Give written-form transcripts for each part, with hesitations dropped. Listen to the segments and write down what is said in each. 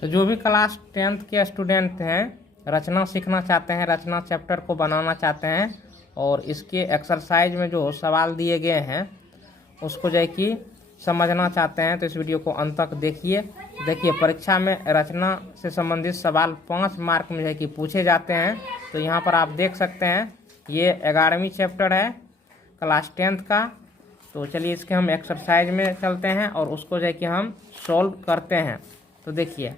तो जो भी क्लास 10th के स्टूडेंट हैं, रचना सीखना चाहते हैं, रचना चैप्टर को बनाना चाहते हैं और इसके एक्सरसाइज में जो सवाल दिए गए हैं उसको जो है कि समझना चाहते हैं, तो इस वीडियो को अंत तक देखिए। परीक्षा में रचना से संबंधित सवाल 5 मार्क में जो है कि पूछे जाते हैं। तो यहाँ पर आप देख सकते हैं ये 11वीं चैप्टर है क्लास 10th का। तो चलिए इसके हम एक्सरसाइज में चलते हैं और उसको जो है कि हम सॉल्व करते हैं। तो देखिए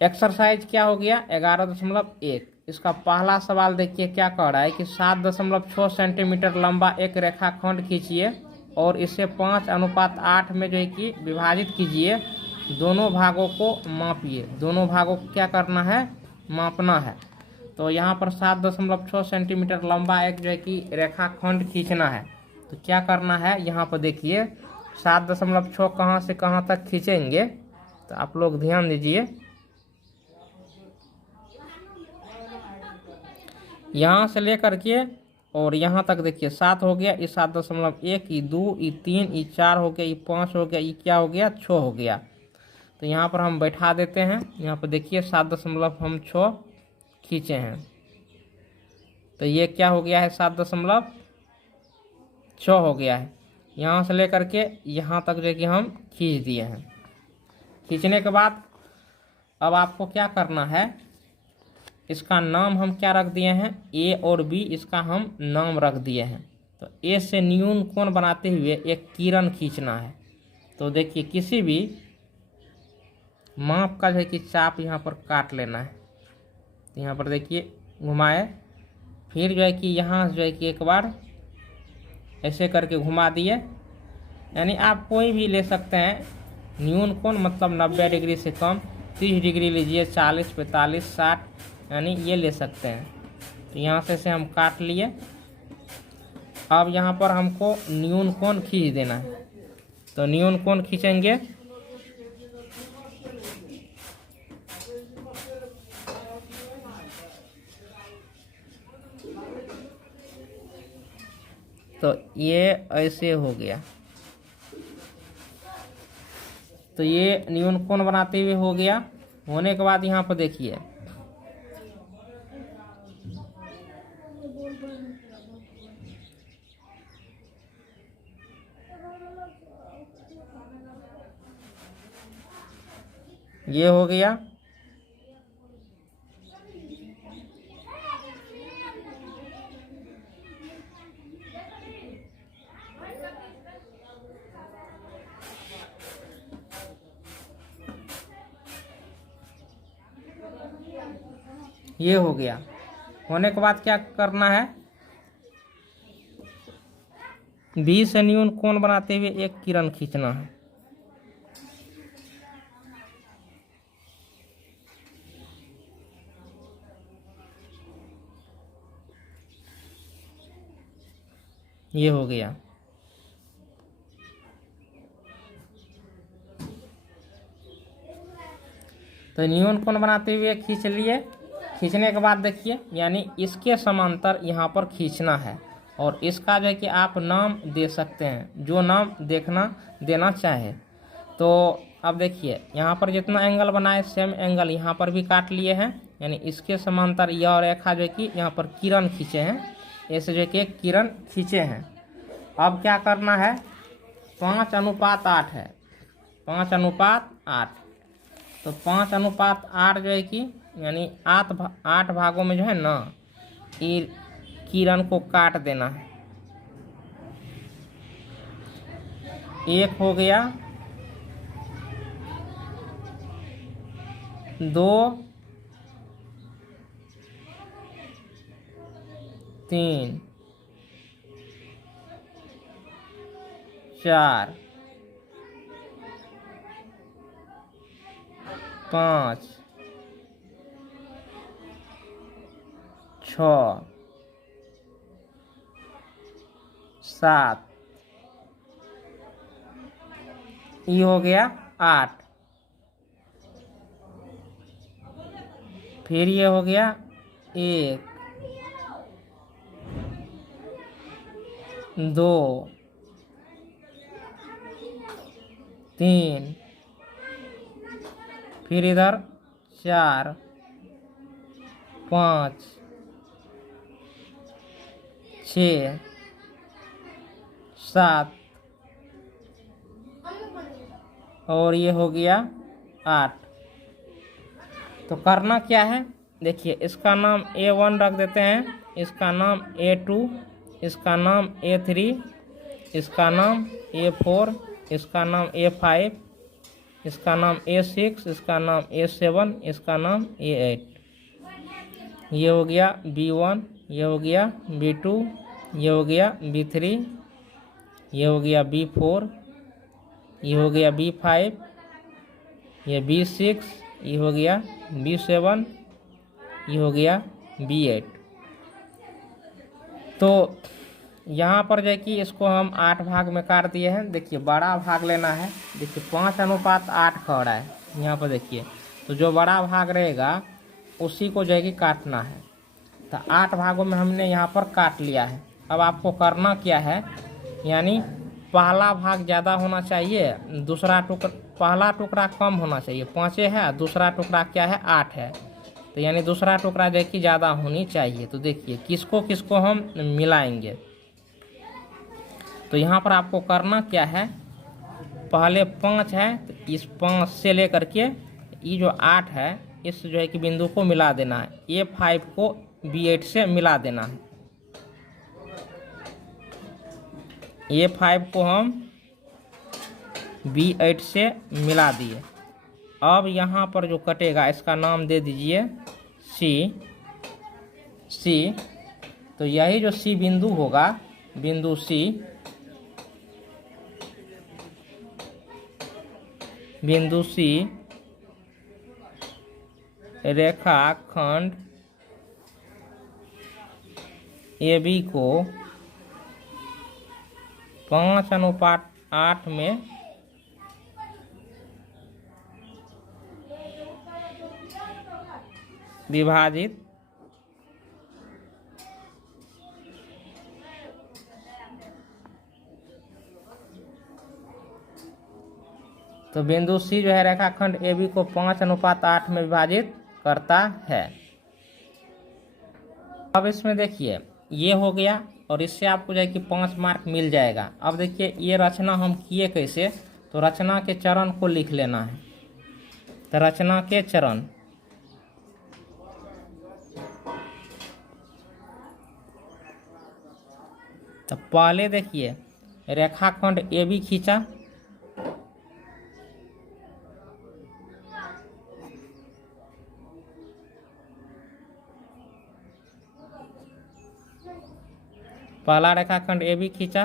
एक्सरसाइज क्या हो गया 11.1। इसका पहला सवाल देखिए क्या कह रहा है कि 7.6 सेंटीमीटर लंबा एक रेखाखंड खींचिए और इसे 5:8 में जो है कि विभाजित कीजिए। दोनों भागों को मापिए। दोनों भागों को क्या करना है, मापना है। तो यहाँ पर 7.6 सेंटीमीटर लंबा एक जो है कि रेखाखंड खींचना है। तो क्या करना है, यहाँ पर देखिए 7.6 कहाँ से कहाँ तक खींचेंगे, तो आप लोग ध्यान दीजिए। यहाँ से लेकर के और यहाँ तक देखिए 7 हो गया, ये 7.1, ये 2, ये 3, ये 4 हो गया, ये 5 हो गया, ये क्या हो गया 6 हो गया। तो यहाँ पर हम बैठा देते हैं। यहाँ पर देखिए 7.6 खींचे हैं, तो ये क्या हो गया है 7.6 हो गया है। यहाँ से लेकर के यहाँ तक जो कि हम खींच दिए हैं। खींचने के बाद अब आपको क्या करना है, इसका नाम हम क्या रख दिए हैं, ए और बी, इसका हम नाम रख दिए हैं। तो ए से न्यून कोण बनाते हुए एक किरण खींचना है। तो देखिए किसी भी माप का जो है कि चाप यहाँ पर काट लेना है। तो यहाँ पर देखिए घुमाए, फिर जो है कि यहाँ जो है कि एक बार ऐसे करके घुमा दिए। यानी आप कोई भी ले सकते हैं। न्यून कोण मतलब 90 डिग्री से कम, 30 डिग्री लीजिए, 40, 45, 60, यानी ये ले सकते हैं। तो यहाँ से हम काट लिए। अब यहाँ पर हमको न्यून कोण खींच देना है। तो न्यून कोण खींचेंगे, तो ये ऐसे हो गया। तो ये न्यून कोण बनाते हुए हो गया। होने के बाद यहाँ पर देखिए ये हो गया। ये हो गया। होने के बाद क्या करना है, बी से न्यून कोण बनाते हुए एक किरण खींचना है। ये हो गया। तो न्यून कोण बनाते हुए खींच लिए। खींचने के बाद देखिए यानी इसके समांतर यहाँ पर खींचना है और इसका जो है कि आप नाम दे सकते हैं, जो नाम देना चाहे। तो अब देखिए यहाँ पर जितना एंगल बनाए सेम एंगल यहाँ पर भी काट लिए हैं। यानी इसके समांतर यह रेखा जो है कि यहाँ पर किरण खींचे हैं, ऐसे जो है कि एक किरण खींचे हैं। अब क्या करना है, 5:8 है, 5:8। तो 5:8 जो है कि यानी 8 भागों में जो है ना, ये किरण को काट देना है। एक हो गया, 2, 3, 4, 5, 6, 7, ये हो गया 8। फिर ये हो गया 1, 2, 3, फिर इधर 4 5 6 7 और ये हो गया 8। तो करना क्या है, देखिए इसका नाम A1 रख देते हैं, इसका नाम A2, इसका नाम A3, इसका नाम A4, इसका नाम A5, इसका नाम A6, इसका नाम A7, इसका नाम A8। ये हो गया B1, ये हो गया B2, ये हो गया B3, ये हो गया B4, ये हो गया B5, ये B6, ये हो गया B7, ये हो गया B8। तो यहाँ पर जो है कि इसको हम 8 भाग में काट दिए हैं। देखिए बड़ा भाग लेना है, देखिए 5:8 का हो रहा है यहाँ पर। देखिए तो जो बड़ा भाग रहेगा उसी को जो है कि काटना है। तो 8 भागों में हमने यहाँ पर काट लिया है। अब आपको करना क्या है, यानी पहला भाग ज़्यादा होना चाहिए, दूसरा टुकड़ा, पहला टुकड़ा कम होना चाहिए, 5 है, दूसरा टुकड़ा क्या है 8 है, तो यानी दूसरा टुकड़ा जो है कि ज़्यादा होनी चाहिए। तो देखिए किसको किसको हम मिलाएंगे। तो यहाँ पर आपको करना क्या है, पहले 5 है तो इस 5 से लेकर के ये जो 8 है इस जो है कि बिंदु को मिला देना है, A5 को B8 से मिला देना है। A5 को हम B8 से मिला दिए। अब यहाँ पर जो कटेगा इसका नाम दे दीजिए C। तो यही जो C बिंदु होगा, बिंदु C, बिंदु C रेखाखंड AB को 5:8 में विभाजित तो बिंदु C जो है रेखाखंड AB को 5:8 में विभाजित करता है। अब इसमें देखिए ये हो गया और इससे आपको जो है कि 5 मार्क मिल जाएगा। अब देखिए ये रचना हम किए कैसे, तो रचना के चरण को लिख लेना है। तो रचना के चरण, तो पहले देखिए रेखाखंड AB खींचा, पहला रेखाखंड AB खींचा।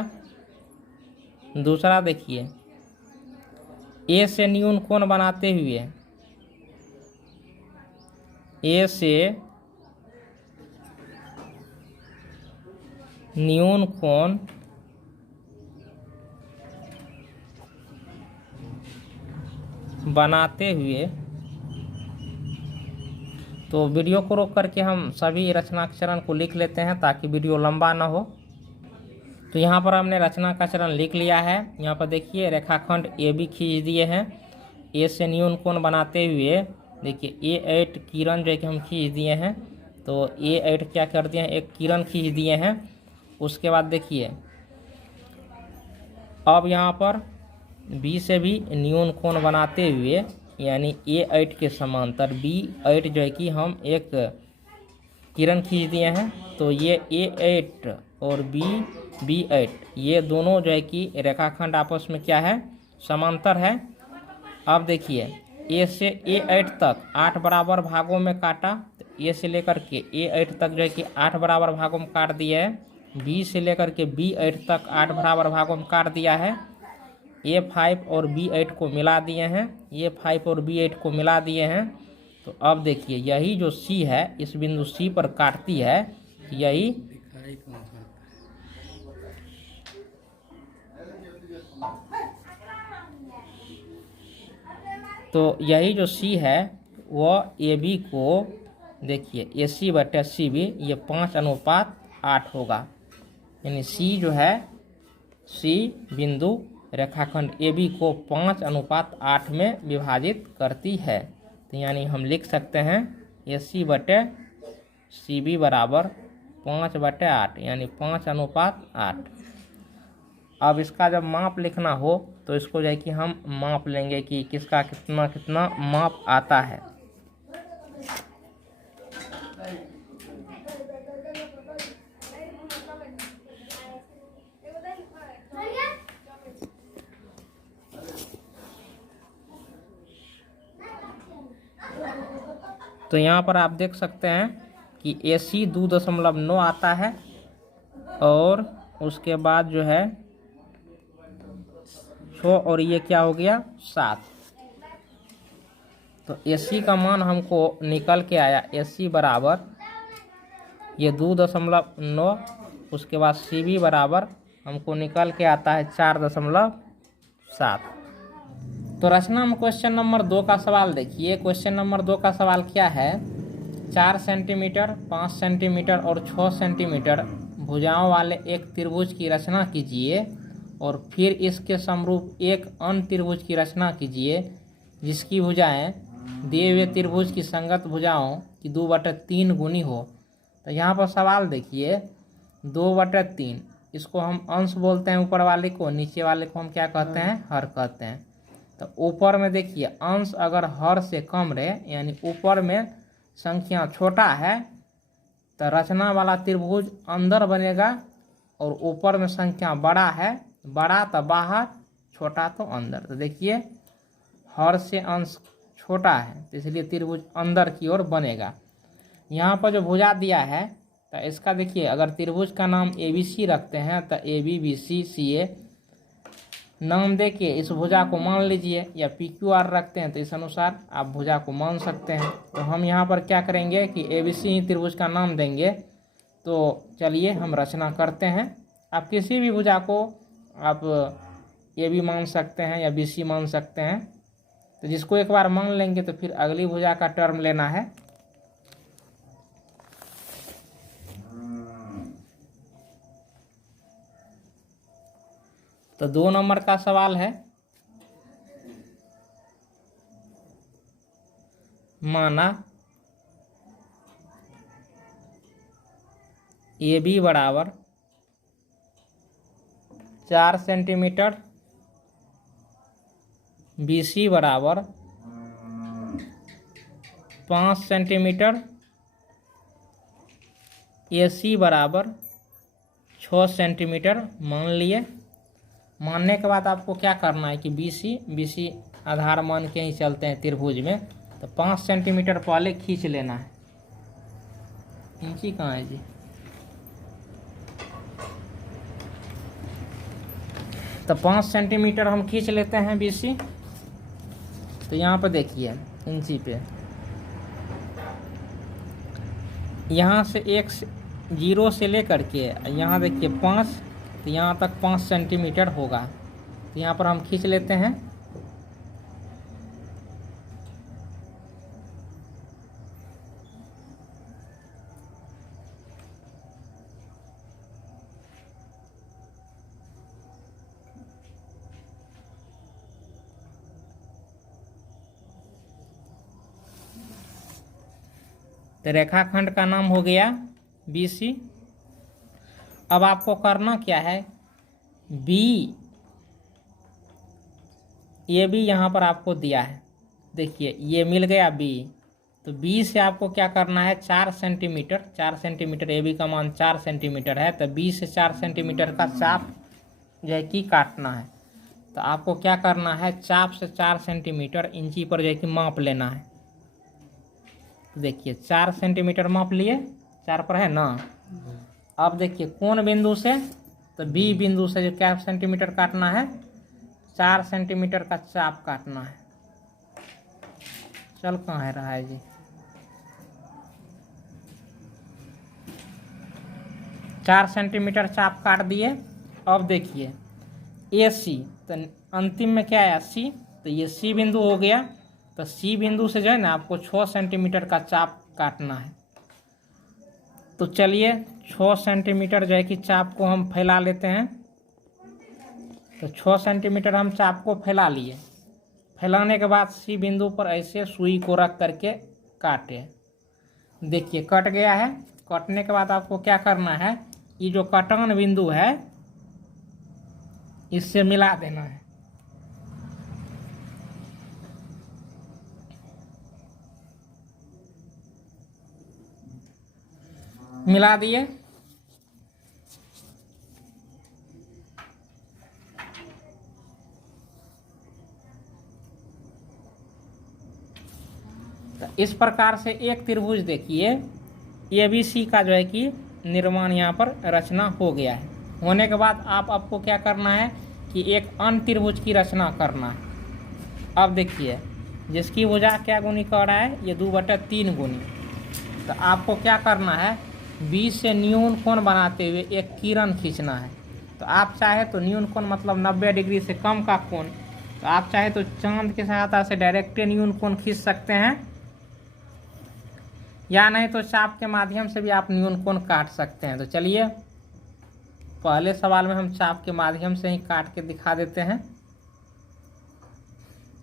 दूसरा देखिए A से न्यून कोण बनाते हुए, A से न्यून कोण बनाते हुए, तो वीडियो को रोक करके हम सभी रचना के चरण को लिख लेते हैं ताकि वीडियो लंबा ना हो। तो यहाँ पर हमने रचना का चरण लिख लिया है। यहाँ पर देखिए रेखाखंड AB खींच दिए हैं, A से न्यून कोण बनाते हुए देखिए A8 किरण जो है कि हम खींच दिए हैं। तो A8 क्या कर दिए हैं, एक किरण खींच दिए हैं। उसके बाद देखिए अब यहाँ पर B से भी न्यून कोण बनाते हुए, यानी A8 के समांतर B8 जो है कि हम एक किरण खींच दिए हैं। तो ये A8 और B8 ये दोनों जो है कि रेखाखंड आपस में क्या है, समांतर है। अब देखिए A से A8 तक 8 बराबर भागों में काटा, तो A से लेकर के A8 तक जो है कि 8 बराबर भागों में काट दिया है। B से लेकर के B8 तक 8 बराबर भागों में काट दिया है। A5 और B8 को मिला दिए हैं, A5 और B8 को मिला दिए हैं। तो अब देखिए यही जो C है इस बिंदु C पर काटती है, यही तो यही जो C है वह AB को देखिए AC/CB ये 5:8 होगा। यानी C जो है, C बिंदु रेखाखंड AB को 5:8 में विभाजित करती है। तो यानी हम लिख सकते हैं AC बटे CB बराबर 5/8 यानी 5:8। अब इसका जब माप लिखना हो तो इसको जो है कि हम माप लेंगे कि किसका कितना कितना माप आता है। तो यहाँ पर आप देख सकते हैं कि AC 2.9 आता है और उसके बाद जो है 6 और ये क्या हो गया 7। तो AC का मान हमको निकल के आया AC बराबर ये 2.9, उसके बाद CB बराबर हमको निकल के आता है 4.7। तो रचना में क्वेश्चन नंबर 2 का सवाल देखिए। क्वेश्चन नंबर 2 का सवाल क्या है, 4 सेंटीमीटर, 5 सेंटीमीटर और 6 सेंटीमीटर भुजाओं वाले एक त्रिभुज की रचना कीजिए और फिर इसके समरूप एक अन्य त्रिभुज की रचना कीजिए जिसकी भुजाएं दिए हुए त्रिभुज की संगत भुजाओं की 2/3 गुनी हो। तो यहाँ पर सवाल देखिए 2/3, इसको हम अंश बोलते हैं ऊपर वाले को, नीचे वाले को हम क्या कहते हैं हर कहते हैं। तो ऊपर में देखिए अंश अगर हर से कम रहे यानी ऊपर में संख्या छोटा है तो रचना वाला त्रिभुज अंदर बनेगा और ऊपर में संख्या बड़ा है, बड़ा तो बाहर छोटा तो अंदर। तो देखिए हर से अंश छोटा है तो इसलिए त्रिभुज अंदर की ओर बनेगा। यहाँ पर जो भुजा दिया है तो इसका देखिए अगर त्रिभुज का नाम ABC रखते हैं तो AB BC CA नाम देके इस भुजा को मान लीजिए, या PQR रखते हैं तो इस अनुसार आप भुजा को मान सकते हैं। तो हम यहाँ पर क्या करेंगे कि ABC ही त्रिभुज का नाम देंगे। तो चलिए हम रचना करते हैं। आप किसी भी भुजा को आप AB मान सकते हैं या BC मान सकते हैं। तो जिसको एक बार मान लेंगे तो फिर अगली भुजा का टर्म लेना है। तो 2 नंबर का सवाल है, माना AB बराबर 4 सेंटीमीटर, BC बराबर 5 सेंटीमीटर, AC बराबर 6 सेंटीमीटर मान लिए। मानने के बाद आपको क्या करना है कि BC आधार मान के ही चलते हैं त्रिभुज में। तो 5 सेंटीमीटर पहले खींच लेना है। इंची कहाँ है जी? तो 5 सेंटीमीटर हम खींच लेते हैं BC। तो यहाँ पर देखिए इंची पे यहाँ से 0 से लेकर के यहाँ देखिए 5, तो यहाँ तक 5 सेंटीमीटर होगा। तो यहाँ पर हम खींच लेते हैं। तो रेखाखंड का नाम हो गया BC। अब आपको करना क्या है, ये भी यहाँ पर आपको दिया है, देखिए ये मिल गया B। तो B से आपको क्या करना है 4 सेंटीमीटर, 4 सेंटीमीटर AB का मान 4 सेंटीमीटर है। तो B से 4 सेंटीमीटर का चाप जो है कि काटना है। तो आपको क्या करना है चाप से 4 सेंटीमीटर इंची पर जो है कि माप लेना है। देखिए 4 सेंटीमीटर माप लिए, 4 पर है ना। अब देखिए कौन बिंदु से, तो B बिंदु से जो क्या सेंटीमीटर काटना है 4 सेंटीमीटर का चाप काटना है। चल कहाँ है रहा है जी, 4 सेंटीमीटर चाप काट दिए। अब देखिए AC, तो अंतिम में क्या आया C, तो ये C बिंदु हो गया। तो C बिंदु से जो है ना आपको 6 सेंटीमीटर का चाप काटना है। तो चलिए 6 सेंटीमीटर जो है कि चाप को हम फैला लेते हैं। तो 6 सेंटीमीटर हम चाप को फैला लिए। फैलाने के बाद सी बिंदु पर ऐसे सुई को रख करके काटे। देखिए कट गया है। कटने के बाद आपको क्या करना है, ये जो कटान बिंदु है इससे मिला देना है। मिला दिए। तो इस प्रकार से एक त्रिभुज देखिए ABC का जो है कि निर्माण यहाँ पर रचना हो गया है। होने के बाद आपको क्या करना है कि एक अन्य त्रिभुज की रचना करना है। अब देखिए जिसकी भुजा क्या गुनी कर रहा है, ये 2/3 गुनी। तो आपको क्या करना है, B से न्यून कोण बनाते हुए एक किरण खींचना है। तो आप चाहे तो न्यून कोण मतलब 90 डिग्री से कम का कोण, तो आप चाहे तो चांद की सहायता से डायरेक्ट न्यून कोण खींच सकते हैं, या नहीं तो चाप के माध्यम से भी आप न्यून कोण काट सकते हैं। तो चलिए पहले सवाल में हम चाप के माध्यम से ही काट के दिखा देते हैं।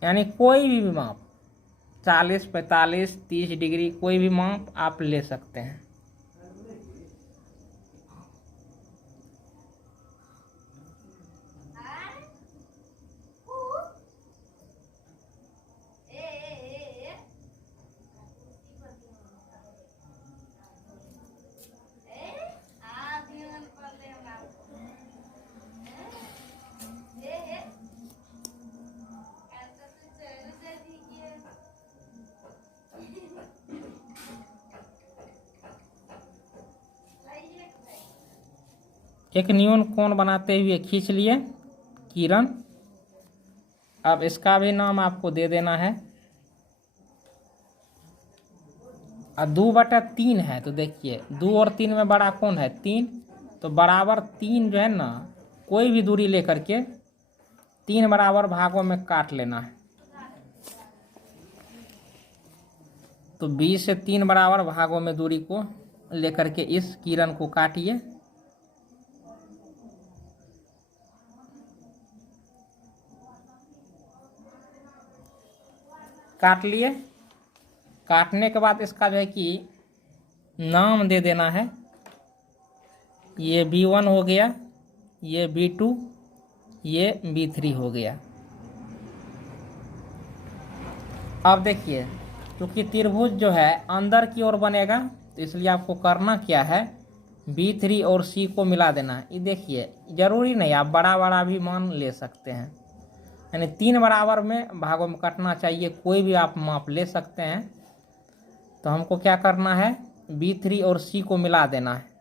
यानी कोई भी माप 40, 45, 30 डिग्री कोई भी माप आप ले सकते हैं। एक न्यून कोण बनाते हुए खींच लिए किरण। अब इसका भी नाम आपको दे देना है। 2/3 है, तो देखिए 2 और 3 में बड़ा कौन है, 3। तो बराबर 3 जो है ना, कोई भी दूरी लेकर के 3 बराबर भागों में काट लेना है। तो 20 से 3 बराबर भागों में दूरी को लेकर के इस किरण को काटिए। काट लिए। काटने के बाद इसका जो है कि नाम दे देना है। ये B1 हो गया, ये B2, ये B3 हो गया। अब देखिए क्योंकि त्रिभुज जो है अंदर की ओर बनेगा, तो इसलिए आपको करना क्या है, B3 और C को मिला देना है। ये देखिए जरूरी नहीं, आप बड़ा बड़ा भी मान ले सकते हैं, यानी 3 बराबर में भागों में कटना चाहिए। कोई भी आप माप ले सकते हैं। तो हमको क्या करना है, B3 और C को मिला देना है।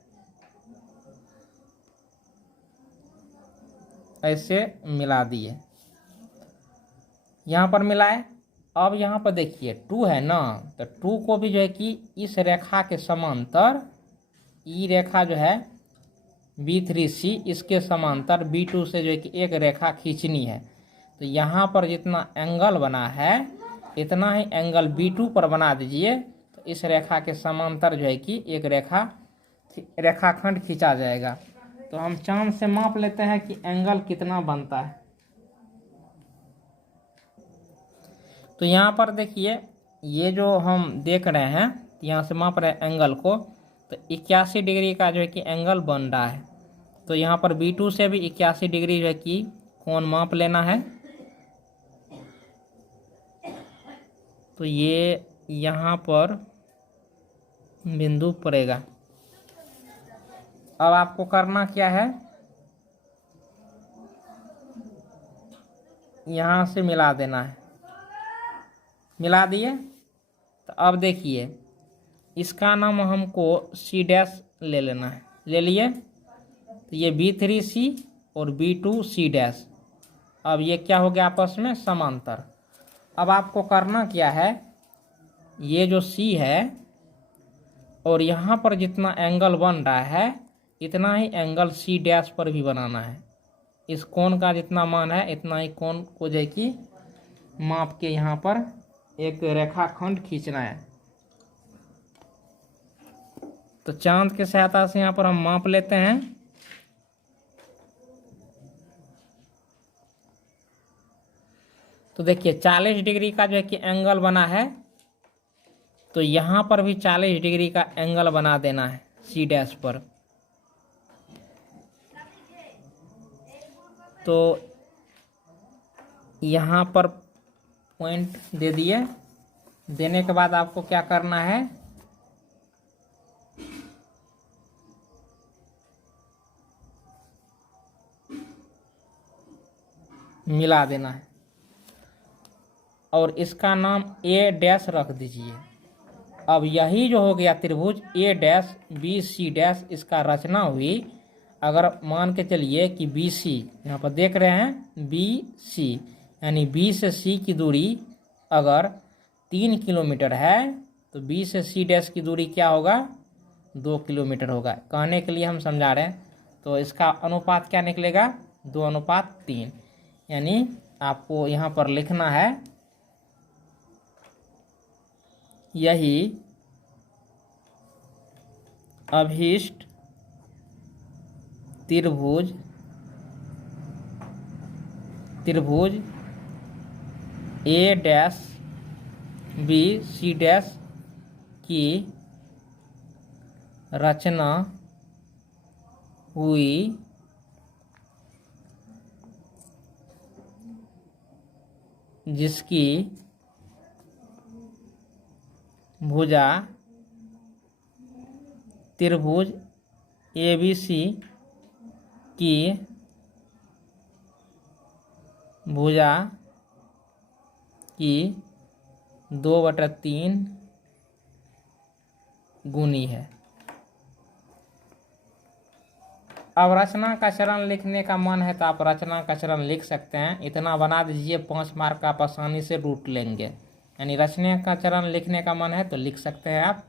ऐसे मिला दिए, यहाँ पर मिलाए। अब यहाँ पर देखिए 2 है ना, तो 2 को भी जो है कि इस रेखा के समांतर, ई रेखा जो है B3C, इसके समांतर B2 से जो है कि एक रेखा खींचनी है। तो यहाँ पर जितना एंगल बना है इतना ही एंगल B2 पर बना दीजिए। तो इस रेखा के समांतर जो है कि एक रेखाखंड खींचा जाएगा। तो हम चांद से माप लेते हैं कि एंगल कितना बनता है। तो यहाँ पर देखिए ये जो हम देख रहे हैं, यहाँ से माप रहे हैं एंगल को, तो 81 डिग्री का जो है कि एंगल बन रहा है। तो यहाँ पर B2 से भी 81 डिग्री जो है कि कोण माप लेना है। तो ये यहाँ पर बिंदु पड़ेगा। अब आपको करना क्या है, यहाँ से मिला देना है। मिला दिए। तो अब देखिए इसका नाम हमको C' ले लेना है। ले लिए। तो ये B3C और B2C'। अब ये क्या हो गया, आपस में समांतर। अब आपको करना क्या है, ये जो C है और यहाँ पर जितना एंगल बन रहा है इतना ही एंगल C' पर भी बनाना है। इस कोण का जितना मान है इतना ही कोण को जो है कि माप के यहाँ पर एक रेखाखंड खींचना है। तो चांद के सहायता से यहाँ पर हम माप लेते हैं। तो देखिए 40 डिग्री का जो है कि एंगल बना है, तो यहाँ पर भी 40 डिग्री का एंगल बना देना है सी डैश पर। तो यहाँ पर पॉइंट दे दिए। देने के बाद आपको क्या करना है, मिला देना है और इसका नाम ए डैश रख दीजिए। अब यही जो हो गया त्रिभुज ए डैश बी सी डैश, इसका रचना हुई। अगर मान के चलिए कि बी सी, यहाँ पर देख रहे हैं बी सी, यानी बी से सी की दूरी अगर 3 किलोमीटर है तो बी से सी डैश की दूरी क्या होगा, 2 किलोमीटर होगा। कहने के लिए हम समझा रहे हैं। तो इसका अनुपात क्या निकलेगा, 2:3। यानी आपको यहाँ पर लिखना है यही अभीष्ट त्रिभुज ए डैश बी सी डैश की रचना हुई जिसकी भुजा त्रिभुज ABC की भुजा की 2/3 गुनी है। अब रचना का चरण लिखने का मन है तो आप रचना का चरण लिख सकते हैं। इतना बना दीजिए, 5 मार्क का आप आसानी से रूट लेंगे। यानी रचना का चरण लिखने का मन है तो लिख सकते हैं आप।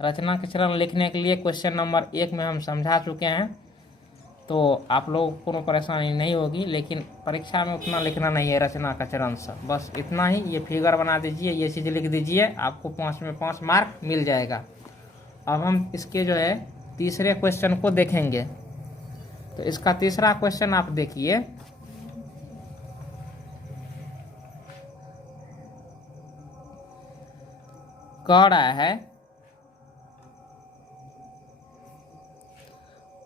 रचना का चरण लिखने के लिए क्वेश्चन नंबर 1 में हम समझा चुके हैं, तो आप लोगों को कोनो परेशानी नहीं होगी। लेकिन परीक्षा में उतना लिखना नहीं है रचना का चरण सब, बस इतना ही। ये फिगर बना दीजिए, ये चीज़ लिख दीजिए, आपको 5 में 5 मार्क मिल जाएगा। अब हम इसके जो है तीसरे क्वेश्चन को देखेंगे। तो इसका तीसरा क्वेश्चन आप देखिए, कह रहा है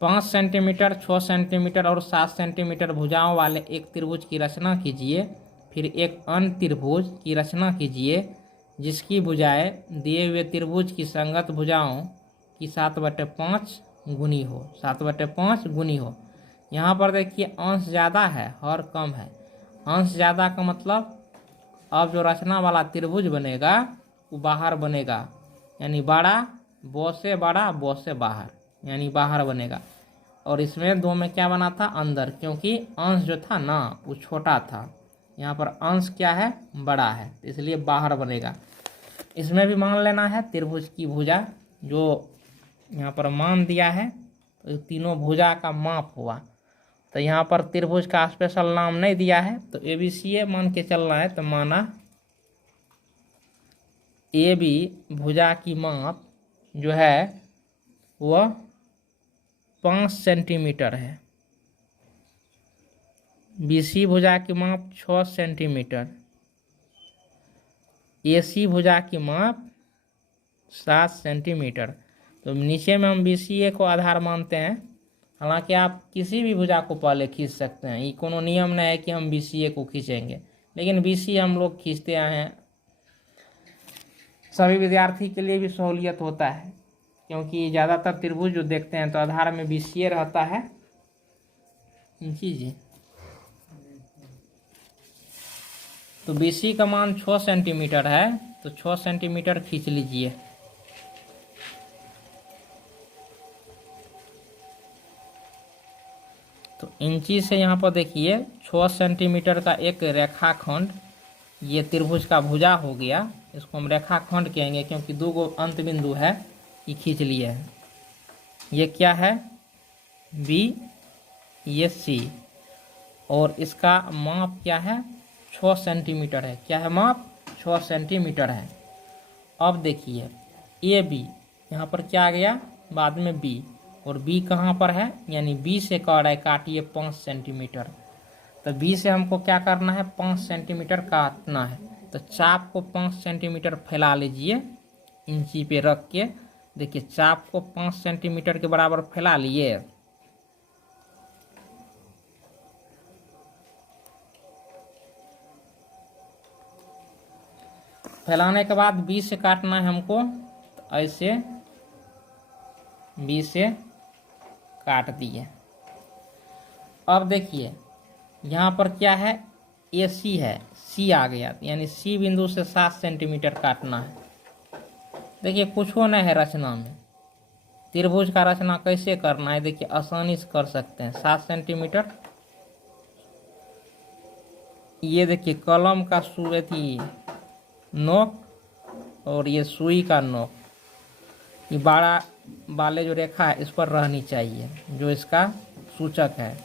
5 सेंटीमीटर, 6 सेंटीमीटर और 7 सेंटीमीटर भुजाओं वाले एक त्रिभुज की रचना कीजिए। फिर एक अन्य त्रिभुज की रचना कीजिए जिसकी भुजाएं दिए हुए त्रिभुज की संगत भुजाओं की 7/5 गुनी हो, 7/5 गुनी हो। यहाँ पर देखिए अंश ज़्यादा है और कम है। अंश ज़्यादा का मतलब अब जो रचना वाला त्रिभुज बनेगा वो बाहर बनेगा, यानी बड़ा बो से बड़ा बो से बाहर, यानी बाहर बनेगा। और इसमें 2 में क्या बना था, अंदर, क्योंकि अंश जो था ना वो छोटा था। यहाँ पर अंश क्या है, बड़ा है, इसलिए बाहर बनेगा। इसमें भी मान लेना है त्रिभुज की भुजा, जो यहाँ पर मान दिया है तो तीनों भुजा का माप हुआ। तो यहाँ पर त्रिभुज का स्पेशल नाम नहीं दिया है, तो ABC मान के चलना है। तो माना AB भुजा की माप जो है वह 5 सेंटीमीटर है, BC भुजा की माप 6 सेंटीमीटर, AC भुजा की माप 7 सेंटीमीटर। तो नीचे में हम BCA को आधार मानते हैं। हालांकि आप किसी भी भुजा को पहले खींच सकते हैं, ये कोनो नियम नहीं है कि हम BCA को खींचेंगे, लेकिन BC हम लोग खींचते आए हैं। सभी विद्यार्थी के लिए भी सहूलियत होता है, क्योंकि ज़्यादातर त्रिभुज जो देखते हैं तो आधार में BCA रहता है। जी तो BC का मान 6 सेंटीमीटर है, तो 6 सेंटीमीटर खींच लीजिए। तो इंची से यहाँ पर देखिए 6 सेंटीमीटर का एक रेखाखंड, ये त्रिभुज का भुजा हो गया। इसको हम रेखाखंड कहेंगे क्योंकि 2 अंत बिंदु है, ये खींच लिए है। ये क्या है, B, ये C, और इसका माप क्या है, 6 सेंटीमीटर है। क्या है माप, 6 सेंटीमीटर है। अब देखिए AB, यहाँ पर क्या आ गया बाद में B, और B कहाँ पर है, यानी B से कह रहा है काटिए 5 सेंटीमीटर। तो बी से हमको क्या करना है, 5 सेंटीमीटर काटना है। तो चाप को 5 सेंटीमीटर फैला लीजिए इंची पे रख के। देखिए चाप को 5 सेंटीमीटर के बराबर फैला लिए। फैलाने के बाद बी से काटना है हमको। तो ऐसे बी से काट दिए। अब देखिए यहाँ पर क्या है, ए सी है, सी आ गया, यानी सी बिंदु से 7 सेंटीमीटर काटना है। देखिए कुछ हो नहीं है रचना में। त्रिभुज का रचना कैसे करना है, देखिए आसानी से कर सकते हैं। 7 सेंटीमीटर, ये देखिए कलम का सुई थी नोक और ये सुई का नोक, ये बड़ा वाले जो रेखा है इस पर रहनी चाहिए, जो इसका सूचक है।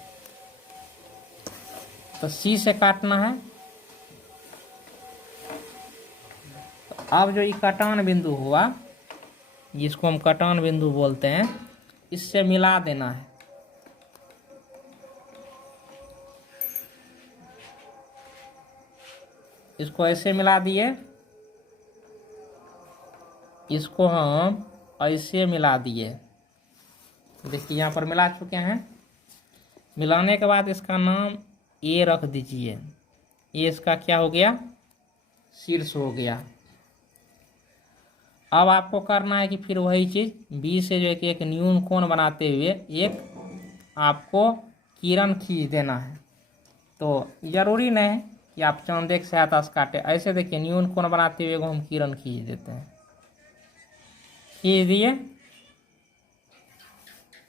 तो सी से काटना है। तो अब जो ये कटान बिंदु हुआ, जिसको हम कटान बिंदु बोलते हैं, इससे मिला देना है। इसको ऐसे मिला दिए, इसको हम ऐसे मिला दिए। देखिए यहाँ पर मिला चुके हैं। मिलाने के बाद इसका नाम ए रख दीजिए। ए इसका क्या हो गया, शीर्ष हो गया। अब आपको करना है कि फिर वही चीज बी से जो है कि एक न्यून कोण बनाते हुए एक आपको किरण खींच देना है। तो जरूरी नहीं है कि आप चंदे की सहायता से काटे, ऐसे देखिए न्यून कोण बनाते हुए हम किरण खींच देते हैं। खींच दिए।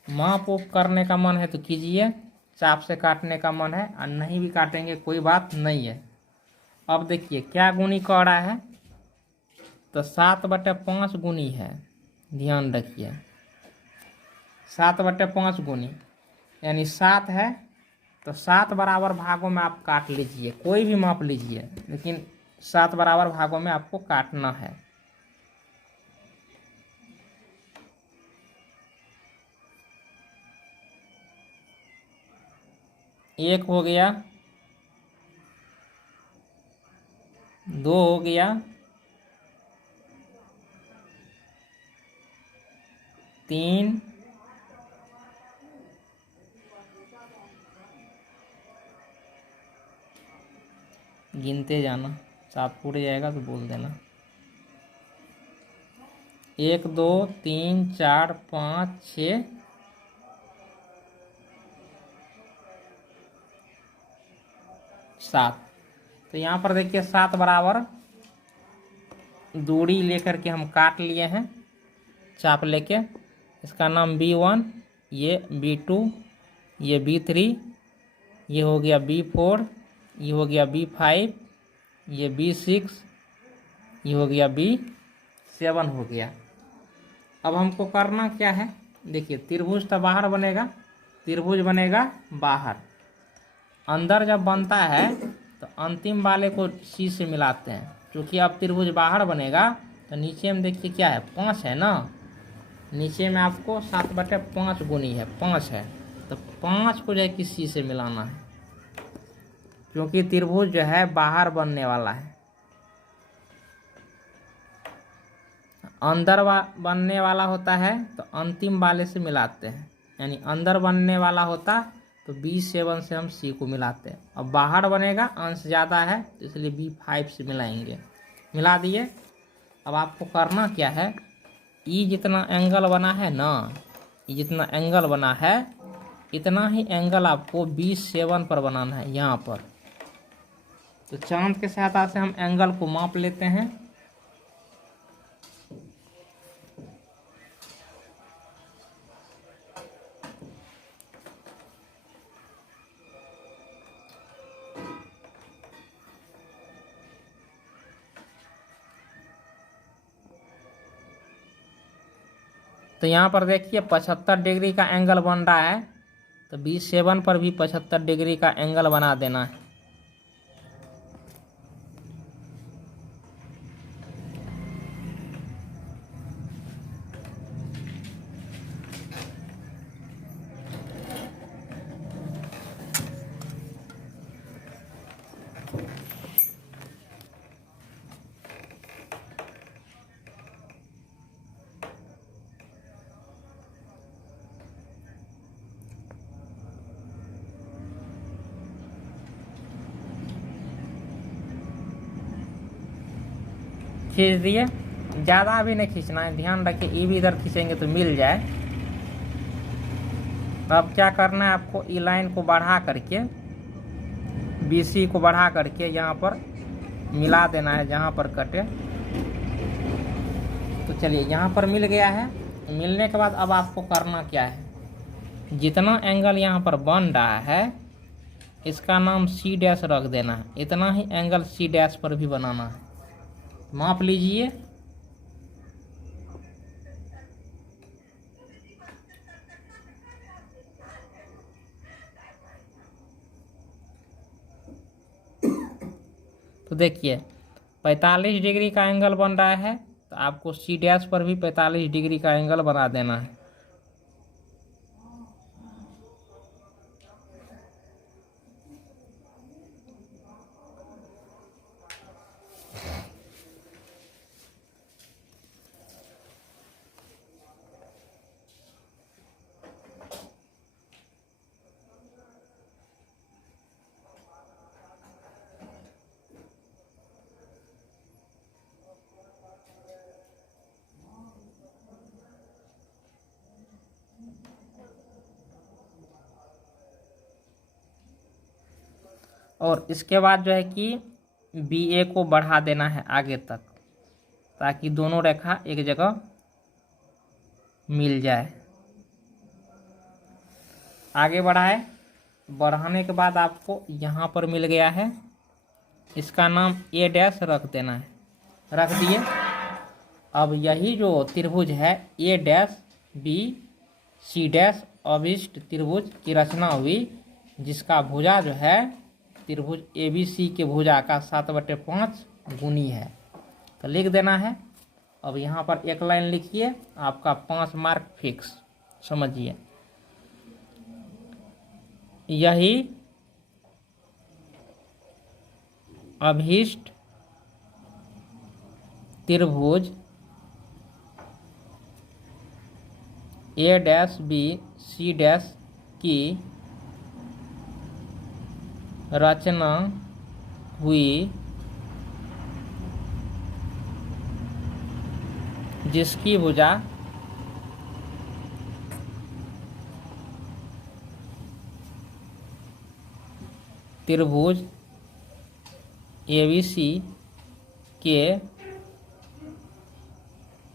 माप उप करने का मन है तो कीजिए, चाप से काटने का मन है और नहीं भी काटेंगे कोई बात नहीं है। अब देखिए क्या गुनी कर रहा है, तो 7/5 गुनी है, ध्यान रखिए 7/5 गुनी, यानी 7 है। तो 7 बराबर भागों में आप काट लीजिए, कोई भी माप लीजिए, लेकिन 7 बराबर भागों में आपको काटना है। एक हो गया, 2 हो गया, 3, 4 गिनते जाना, 7 पूरे जाएगा तो बोल देना। 1 2 3 4 5 6 7। तो यहाँ पर देखिए 7 बराबर दूरी लेकर के हम काट लिए हैं चाप लेके। इसका नाम B1, ये B2, ये B3, ये हो गया B4, ये हो गया B5, ये B6, ये हो गया B7 हो गया। अब हमको करना क्या है, देखिए त्रिभुज तो बाहर बनेगा, त्रिभुज बनेगा बाहर। अंदर जब बनता है तो अंतिम वाले को सी से मिलाते हैं, क्योंकि अब त्रिभुज बाहर बनेगा। तो नीचे में देखिए क्या है, 5 है ना, नीचे में आपको 7/5 गुनी है, 5 है। तो 5 को जो है कि सी से मिलाना है, क्योंकि त्रिभुज जो है बाहर बनने वाला है। अंदर बनने वाला होता है तो अंतिम वाले से मिलाते हैं, यानी अंदर बनने वाला होता तो B7 से हम C को मिलाते हैं। अब बाहर बनेगा, अंश ज़्यादा है तो इसलिए B5 से मिलाएंगे। मिला दिए। अब आपको करना क्या है, ई जितना एंगल बना है ना, ये जितना एंगल बना है इतना ही एंगल आपको B7 पर बनाना है यहाँ पर। तो चांद के सहायता से हम एंगल को माप लेते हैं। तो यहाँ पर देखिए 75 डिग्री का एंगल बन रहा है, तो B7 पर भी 75 डिग्री का एंगल बना देना है। खींच दिए, ज़्यादा भी नहीं खींचना है, ध्यान रखिए ई भी इधर खींचेंगे तो मिल जाए। अब क्या करना है आपको, ई लाइन को बढ़ा करके, BC को बढ़ा करके यहाँ पर मिला देना है जहाँ पर कटे। तो चलिए यहाँ पर मिल गया है। मिलने के बाद अब आपको करना क्या है, जितना एंगल यहाँ पर बन रहा है इसका नाम C' रख देना है। इतना ही एंगल C' पर भी बनाना है। माप लीजिए। तो देखिए 45 डिग्री का एंगल बन रहा है, तो आपको C' पर भी 45 डिग्री का एंगल बना देना है। और इसके बाद जो है कि BA को बढ़ा देना है आगे तक, ताकि दोनों रेखा एक जगह मिल जाए। आगे बढ़ाए, बढ़ाने के बाद आपको यहाँ पर मिल गया है, इसका नाम A' रख देना है। रख दिए। अब यही जो त्रिभुज है A', B, C' अभिष्ट त्रिभुज की रचना हुई, जिसका भुजा जो है त्रिभुज ABC के भुजा का 7/5 गुनी है। तो लिख देना है। अब यहाँ पर एक लाइन लिखिए, आपका 5 मार्क फिक्स। समझिए, यही अभिष्ट त्रिभुज A', B, C' की रचना हुई, जिसकी भुजा त्रिभुज ABC के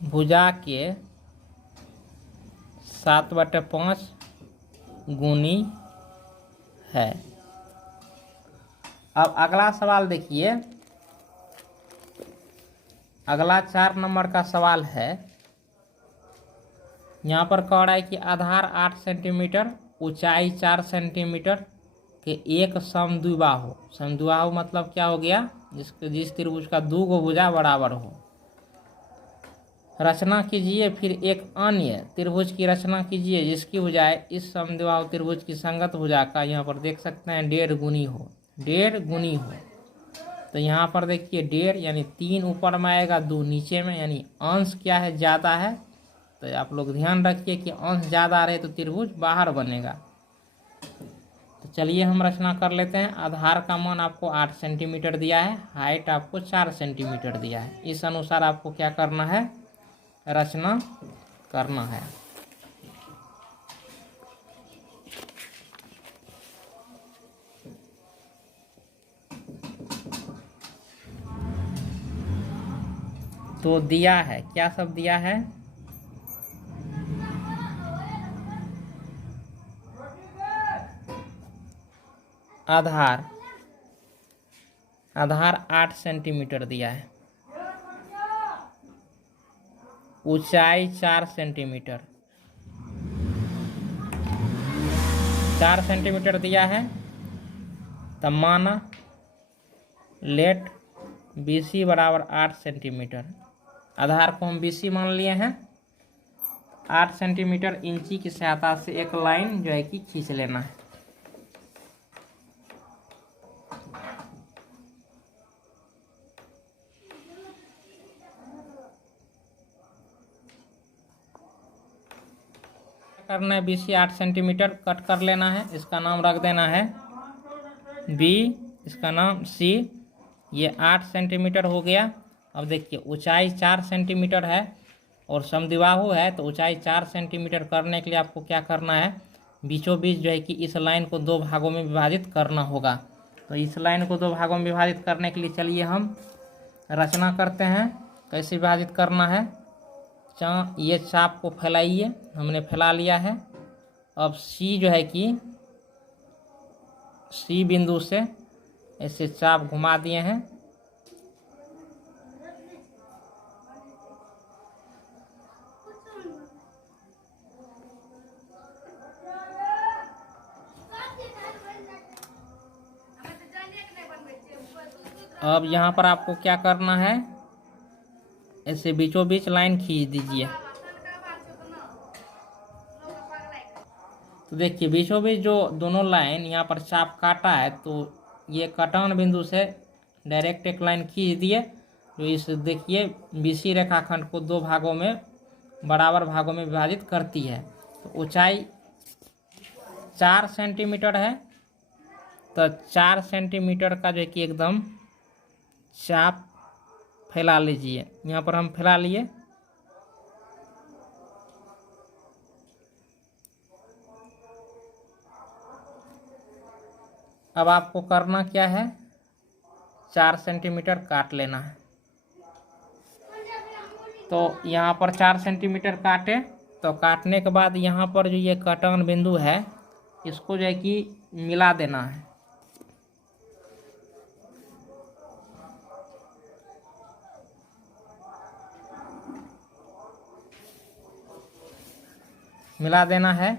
भुजा के 7/5 गुनी है। अब अगला सवाल देखिए, अगला 4 नंबर का सवाल है। यहाँ पर कह रहा है कि आधार 8 सेंटीमीटर, ऊंचाई 4 सेंटीमीटर के एक समद्विबाहु। समद्विबाहु मतलब क्या हो गया, जिस त्रिभुज का 2 गो भुजा बराबर हो। रचना कीजिए, फिर एक अन्य त्रिभुज की रचना कीजिए जिसकी भुजाएं इस समद्विबाहु त्रिभुज की संगत भुजा का, यहाँ पर देख सकते हैं, 1.5 गुनी हो। 1.5 गुनी हो। तो यहाँ पर देखिए 1.5 यानी 3 ऊपर में आएगा, 2 नीचे में, यानी अंश क्या है, ज़्यादा है। तो आप लोग ध्यान रखिए कि अंश ज़्यादा रहे तो त्रिभुज बाहर बनेगा। तो चलिए हम रचना कर लेते हैं। आधार का मान आपको 8 सेंटीमीटर दिया है, हाइट आपको 4 सेंटीमीटर दिया है। इस अनुसार आपको क्या करना है, रचना करना है। तो दिया है, क्या सब दिया है, आधार 8 सेंटीमीटर दिया है, ऊंचाई 4 सेंटीमीटर, 4 सेंटीमीटर दिया है। तब माना लेट BC बराबर 8 सेंटीमीटर। आधार को हम BC मान लिए हैं। 8 सेंटीमीटर इंची की सहायता से एक लाइन जो है कि खींच लेना है। करना है, BC 8 सेंटीमीटर कट कर लेना है। इसका नाम रख देना है B, इसका नाम C। ये 8 सेंटीमीटर हो गया। अब देखिए ऊंचाई 4 सेंटीमीटर है और समद्विबाहु है, तो ऊंचाई 4 सेंटीमीटर करने के लिए आपको क्या करना है, बीचों बीच जो है कि इस लाइन को 2 भागों में विभाजित करना होगा। तो इस लाइन को 2 भागों में विभाजित करने के लिए चलिए हम रचना करते हैं। कैसे विभाजित करना है, ये चाप को फैलाइए, हमने फैला लिया है। अब सी जो है कि सी बिंदु से ऐसे चाप घुमा दिए हैं। अब यहाँ पर आपको क्या करना है, ऐसे बीचों बीच लाइन खींच दीजिए। तो देखिए बीचों बीच जो दोनों लाइन यहाँ पर चाप काटा है, तो ये कटान बिंदु से डायरेक्ट एक लाइन खींच दिए, जो इस देखिए बीसी रेखाखंड को 2 भागों में बराबर भागों में विभाजित करती है। तो ऊंचाई 4 सेंटीमीटर है, तो 4 सेंटीमीटर का जो है कि एकदम चाप फैला लीजिए। यहाँ पर हम फैला लिए। अब आपको करना क्या है, 4 सेंटीमीटर काट लेना है। तो यहाँ पर 4 सेंटीमीटर काटे, तो काटने के बाद यहाँ पर जो ये कटान बिंदु है, इसको जो है कि मिला देना है। मिला देना है।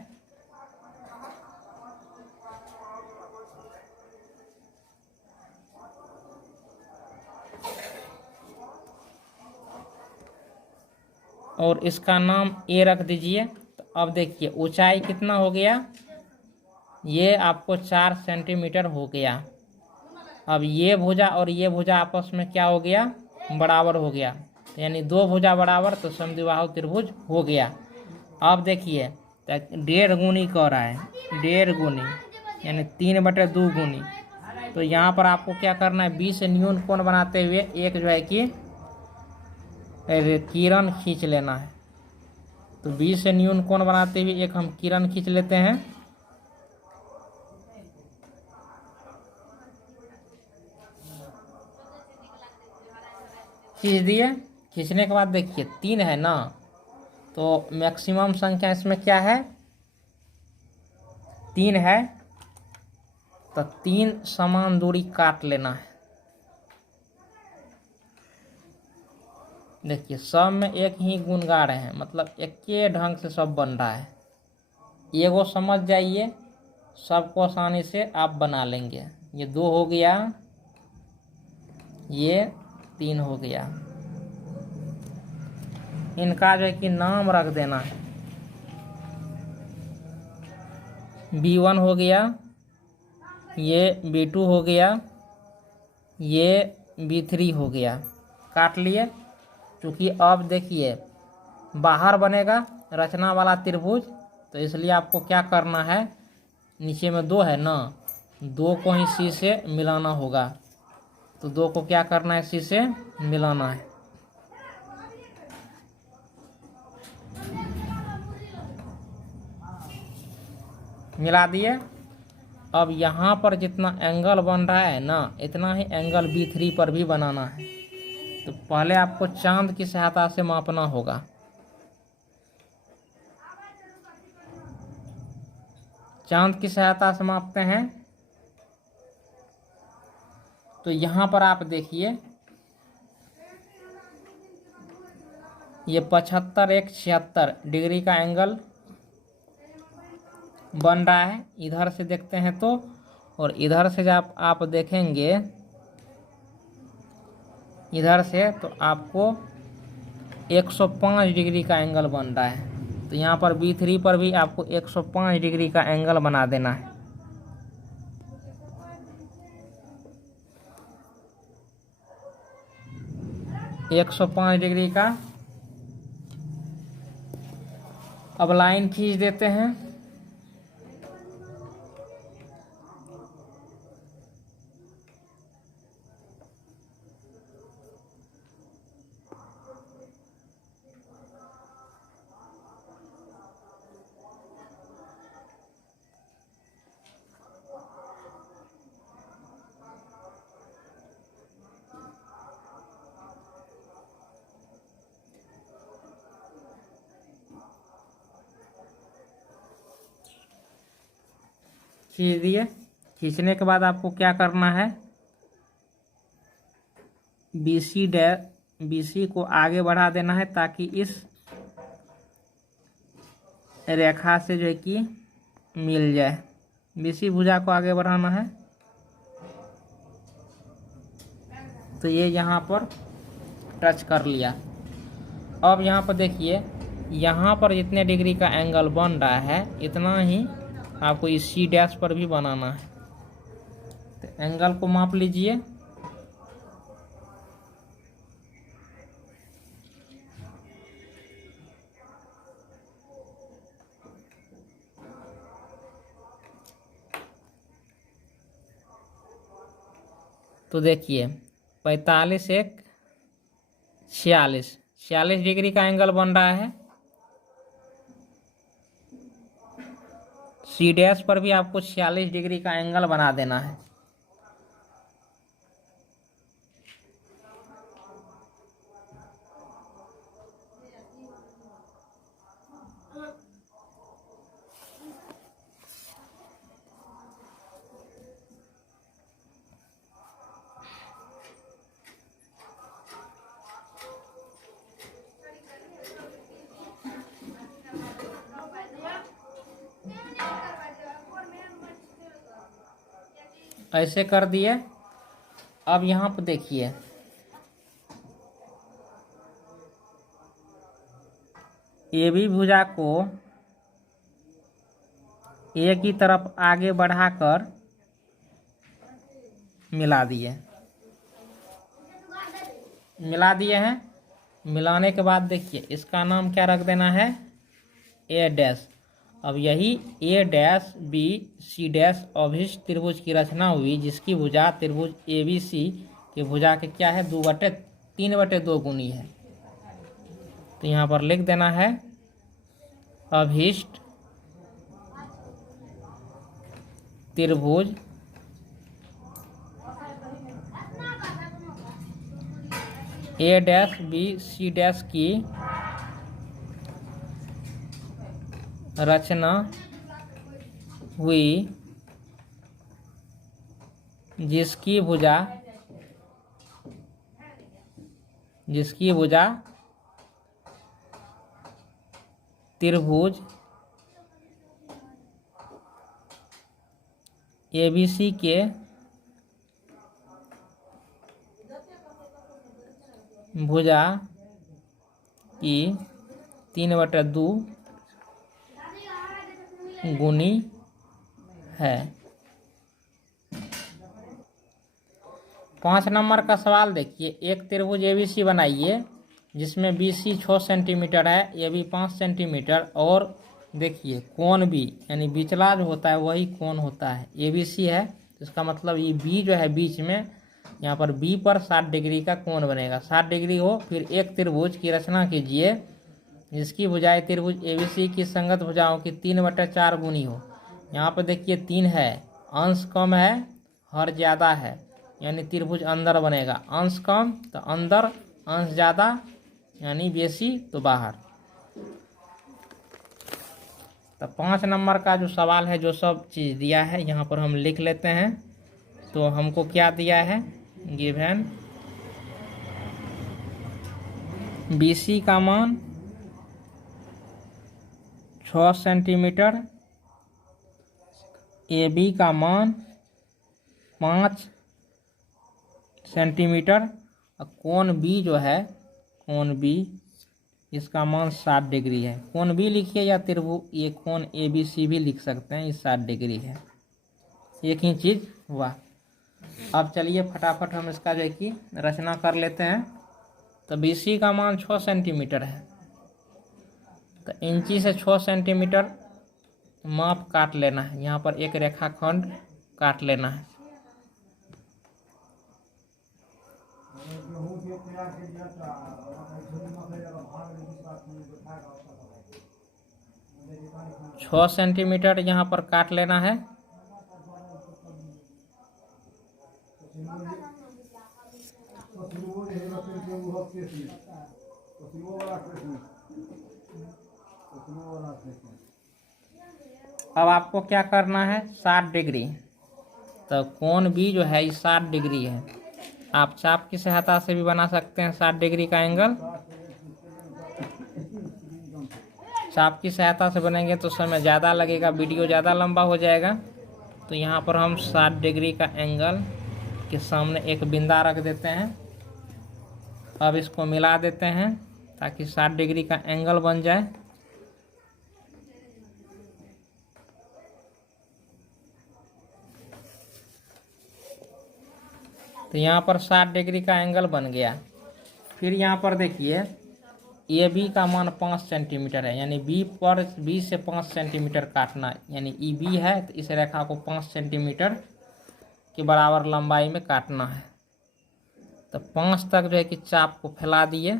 और इसका नाम ए रख दीजिए। तो अब देखिए ऊंचाई कितना हो गया, ये आपको 4 सेंटीमीटर हो गया। अब ये भुजा और ये भुजा आपस में क्या हो गया, बराबर हो गया, यानी 2 भुजा बराबर, तो समद्विबाहु त्रिभुज हो गया। अब देखिए 1.5 गुनी कह रहा है, 1.5 गुनी यानी 3/2 गुनी। तो यहाँ पर आपको क्या करना है, 20 न्यून कोण बनाते हुए एक जो है कि किरण खींच लेना है। तो 20 न्यून कोण बनाते हुए एक हम किरण खींच लेते हैं। खींच दिए। खींचने के बाद देखिए 3 है ना, तो मैक्सिमम संख्या इसमें क्या है, 3 है। तो 3 समान दूरी काट लेना है। देखिए सब में एक ही गुण गा रहे हैं, मतलब एक के ढंग से सब बन रहा है। एगो समझ जाइए, सबको आसानी से आप बना लेंगे। ये 2 हो गया, ये 3 हो गया। इनका जो है कि नाम रख देना है। B1 हो गया, ये B2 हो गया, ये B3 हो गया। काट लिए। क्योंकि अब देखिए बाहर बनेगा रचना वाला त्रिभुज, तो इसलिए आपको क्या करना है, नीचे में 2 है ना, 2 को ही सी से मिलाना होगा। तो 2 को क्या करना है, सी से मिलाना है। मिला दिए। अब यहाँ पर जितना एंगल बन रहा है ना, इतना ही एंगल B3 पर भी बनाना है। तो पहले आपको चांद की सहायता से मापना होगा। चांद की सहायता से मापते हैं। तो यहाँ पर आप देखिए ये 75 1 76 डिग्री का एंगल बन रहा है। इधर से देखते हैं तो, और इधर से जब आप देखेंगे इधर से, तो आपको 105 डिग्री का एंगल बन रहा है। तो यहाँ पर B3 पर भी आपको 105 डिग्री का एंगल बना देना है। है 105 डिग्री का। अब लाइन खींच देते हैं। खींच दिए। खींचने के बाद आपको क्या करना है, BC को आगे बढ़ा देना है ताकि इस रेखा से जो है कि मिल जाए। BC भुजा को आगे बढ़ाना है। तो ये यहाँ पर टच कर लिया। अब यहाँ पर देखिए, यहाँ पर जितने डिग्री का एंगल बन रहा है इतना ही आपको इस C' पर भी बनाना है। तो एंगल को माप लीजिए। तो देखिए 45 एक 46 डिग्री का एंगल बन रहा है। C' पर भी आपको 46 डिग्री का एंगल बना देना है। ऐसे कर दिए। अब यहाँ पर देखिए, AB भुजा को A की तरफ आगे बढ़ाकर मिला दिए हैं। मिलाने के बाद देखिए इसका नाम क्या रख देना है, A'। अब यही A', BC' अभिष्ट त्रिभुज की रचना हुई, जिसकी भुजा त्रिभुज ABC की भुजा के क्या है, 3/2 गुनी है। तो यहाँ पर लिख देना है अभिष्ट त्रिभुज A', BC' की रचना हुई, जिसकी भुजा त्रिभुज ABC के भुजा की 3/2 गुनी है। 5 नंबर का सवाल देखिए, एक त्रिभुज ABC बनाइए जिसमें BC 6 सेंटीमीटर है, AB 5 सेंटीमीटर, और देखिए कोण B यानी बिचला जो होता है वही कोण होता है। ABC है, इसका मतलब ये B जो है बीच में, यहाँ पर B पर 60 डिग्री का कोण बनेगा। 60 डिग्री हो, फिर एक त्रिभुज की रचना कीजिए जिसकी भुजाएं त्रिभुज ABC की संगत भुजाओं की 3/4 गुनी हो। यहाँ पर देखिए 3 है, अंश कम है, हर ज़्यादा है, यानी त्रिभुज अंदर बनेगा। अंश कम तो अंदर, अंश ज़्यादा यानी बेसी तो बाहर। तो 5 नंबर का जो सवाल है, जो सब चीज़ दिया है यहाँ पर हम लिख लेते हैं। तो हमको क्या दिया है, गिवन BC का मान 6 सेंटीमीटर, AB का मान 5 सेंटीमीटर, और कोण B जो है, कोण B इसका मान 60 डिग्री है। कोण B लिखिए या त्रिभुज ये कोण ABC भी लिख सकते हैं, ये 60 डिग्री है। एक ही चीज़ हुआ। अब चलिए फटाफट हम इसका जो है कि रचना कर लेते हैं। तो BC का मान 6 सेंटीमीटर है, तो इंची से 6 सेंटीमीटर माप काट लेना है। यहाँ पर एक रेखाखंड काट लेना है। छः सेंटीमीटर यहाँ पर काट लेना है। अब आपको क्या करना है, 60 डिग्री। तो कोण भी जो है ये 60 डिग्री है। आप चाप की सहायता से भी बना सकते हैं 60 डिग्री का एंगल। चाप की सहायता से बनेंगे तो समय ज़्यादा लगेगा, वीडियो ज़्यादा लंबा हो जाएगा। तो यहाँ पर हम 60 डिग्री का एंगल के सामने एक बिंदा रख देते हैं। अब इसको मिला देते हैं ताकि 60 डिग्री का एंगल बन जाए। तो यहाँ पर 60 डिग्री का एंगल बन गया। फिर यहाँ पर देखिए ए बी का मान 5 सेंटीमीटर है, यानी बी से 5 सेंटीमीटर काटना, यानी ई बी है तो इस रेखा को 5 सेंटीमीटर के बराबर लंबाई में काटना है। तो 5 तक जो है कि चाप को फैला दिए।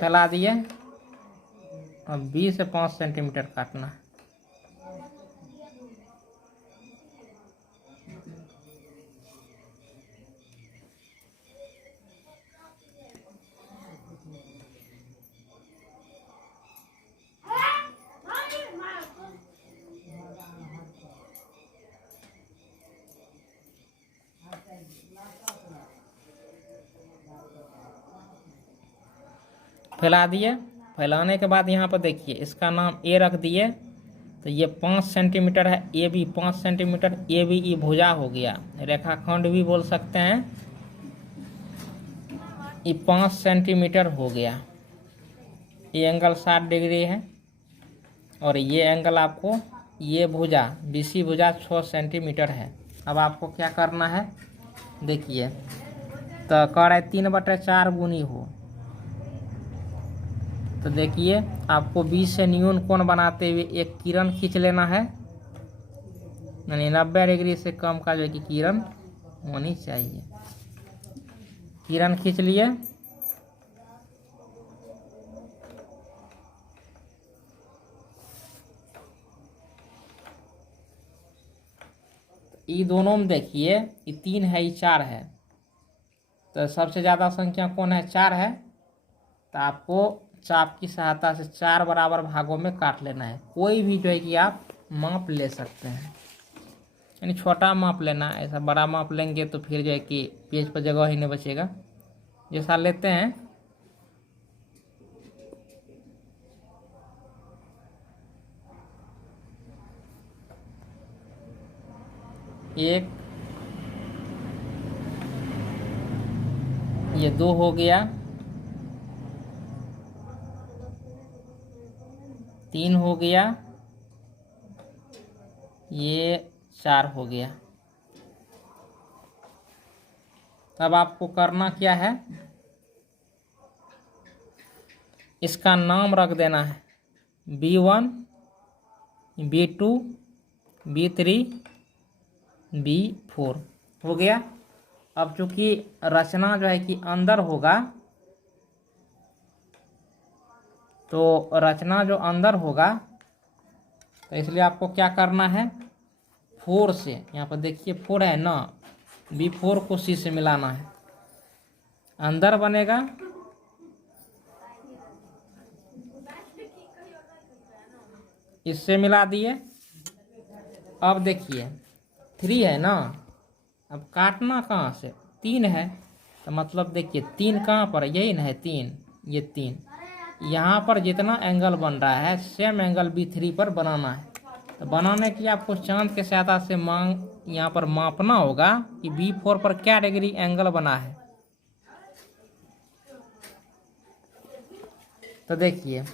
फैला दिए। अब बी से 5 सेंटीमीटर काटना है। फैला दिए। फैलाने के बाद यहाँ पर देखिए इसका नाम ए रख दिए। तो ये 5 सेंटीमीटर है, A B 5 centimetre, A B ई भुजा हो गया, रेखाखंड भी बोल सकते हैं। ये 5 सेंटीमीटर हो गया। ये एंगल 60 डिग्री है और ये एंगल आपको, ये भुजा बीसी भुजा 6 सेंटीमीटर है। अब आपको क्या करना है, देखिए तो कह रहा है 3/4 गुनी हो। तो देखिए आपको 20 से न्यून कोण बनाते हुए एक किरण खींच लेना है, यानी 90 डिग्री से कम का जो है कि किरण होनी चाहिए। किरण खींच लिए। ये दोनों में देखिए ये 3 है, ये 4 है। तो सबसे ज़्यादा संख्या कौन है, 4 है। तो आपको चाप की सहायता से 4 बराबर भागों में काट लेना है। कोई भी जो है कि आप माप ले सकते हैं, यानी छोटा माप लेना, ऐसा बड़ा माप लेंगे तो फिर जो है कि पेज पर जगह ही नहीं बचेगा। जैसा लेते हैं, एक, ये 2 हो गया, 3 हो गया, ये 4 हो गया। तब आपको करना क्या है, इसका नाम रख देना है B1, B2, B3, B4 हो गया। अब चूंकि रचना जो है कि अंदर होगा, तो रचना जो अंदर होगा तो इसलिए आपको क्या करना है, 4 से, यहाँ पर देखिए 4 है ना, B4 को C से मिलाना है, अंदर बनेगा। इससे मिला दिए। अब देखिए 3 है ना, अब काटना कहाँ से, 3 है। तो मतलब देखिए 3 कहाँ पर, यही ना है 3, ये 3 यहाँ पर जितना एंगल बन रहा है सेम एंगल B3 पर बनाना है। तो बनाने के लिए आपको चांद के सहायता से यहाँ पर मापना होगा कि B4 पर क्या डिग्री एंगल बना है। तो देखिए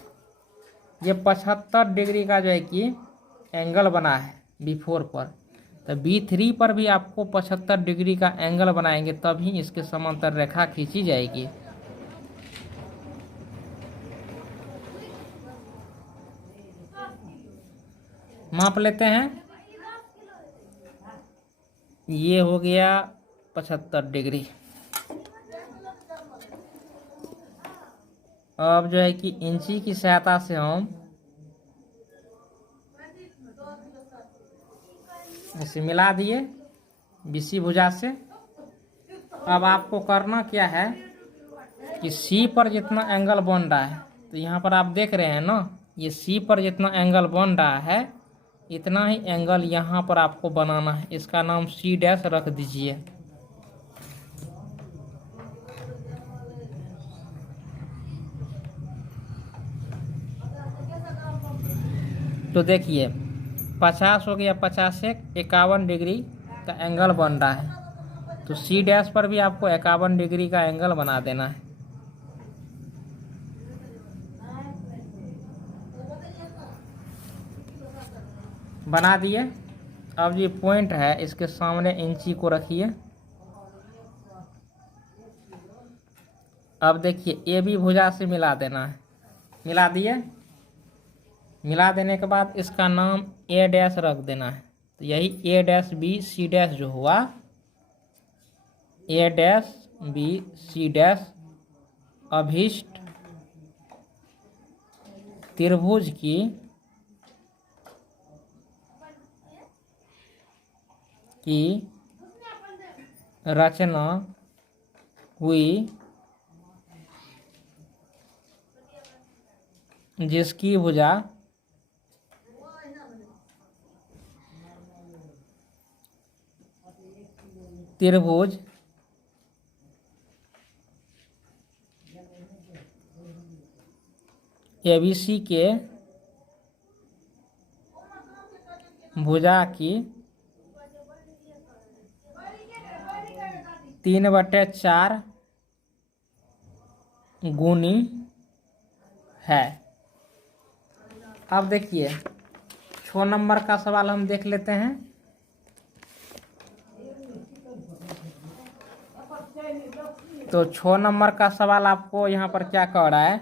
ये 75 डिग्री का जो है कि एंगल बना है B4 पर। तो B3 पर भी आपको 75 डिग्री का एंगल बनाएंगे तभी इसके समांतर रेखा खींची जाएगी। माप लेते हैं, ये हो गया 75 डिग्री। अब जो है कि इंची की सहायता से हम इसे मिला दिए बीसी भुजा से। अब आपको करना क्या है कि सी पर जितना एंगल बन रहा है, तो यहाँ पर आप देख रहे हैं ना, ये सी पर जितना एंगल बन रहा है इतना ही एंगल यहाँ पर आपको बनाना है। इसका नाम सी डैश रख दीजिए। तो देखिए 50 हो गया, 50 से 51 डिग्री का एंगल बन रहा है। तो सी डैश पर भी आपको 51 डिग्री का एंगल बना देना है। बना दिए। अब ये पॉइंट है, इसके सामने इंची को रखिए। अब देखिए ए बी भुजा से मिला देना है। मिला दिए। मिला देने के बाद इसका नाम ए डैश रख देना है। तो यही ए डैश बी सी डैश जो हुआ, ए डैश बी सी डैश अभिष्ट त्रिभुज की रचना हुई, जिसकी भुजा त्रिभुज एबीसी के भुजा की 3/4 गुनी है। अब देखिए 6 नंबर का सवाल हम देख लेते हैं। तो 6 नंबर का सवाल आपको यहाँ पर क्या कह रहा है,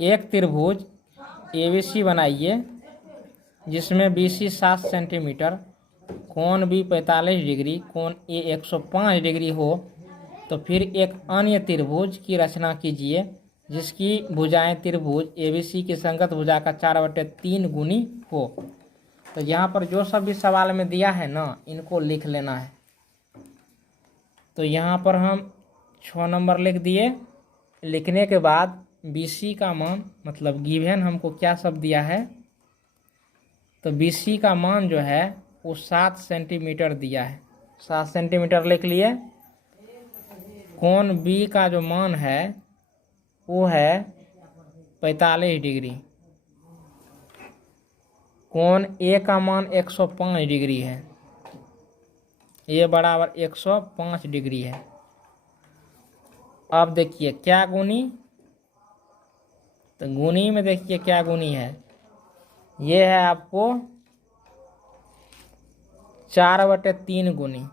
एक त्रिभुज एबीसी बनाइए जिसमें बीसी 7 सेंटीमीटर, कोण बी 45 डिग्री, कोण ए 105 डिग्री हो, तो फिर एक अन्य त्रिभुज की रचना कीजिए जिसकी भुजाएं त्रिभुज एबीसी की संगत भुजा का 4/3 गुनी हो। तो यहाँ पर जो सब भी सवाल में दिया है ना, इनको लिख लेना है। तो यहाँ पर हम 6 नंबर लिख दिए। लिखने के बाद बीसी का मान, मतलब गिवन हमको क्या सब दिया है, तो बीसी का मान जो है वो 7 सेंटीमीटर दिया है। 7 सेंटीमीटर लिख लिए। कोण बी का जो मान है वो है 45 डिग्री। कोण ए का मान 105 डिग्री है। ए बराबर 105 डिग्री है। अब देखिए क्या गुनी, तो गुनी में देखिए क्या गुनी है, ये है आपको 4/3 गुनी।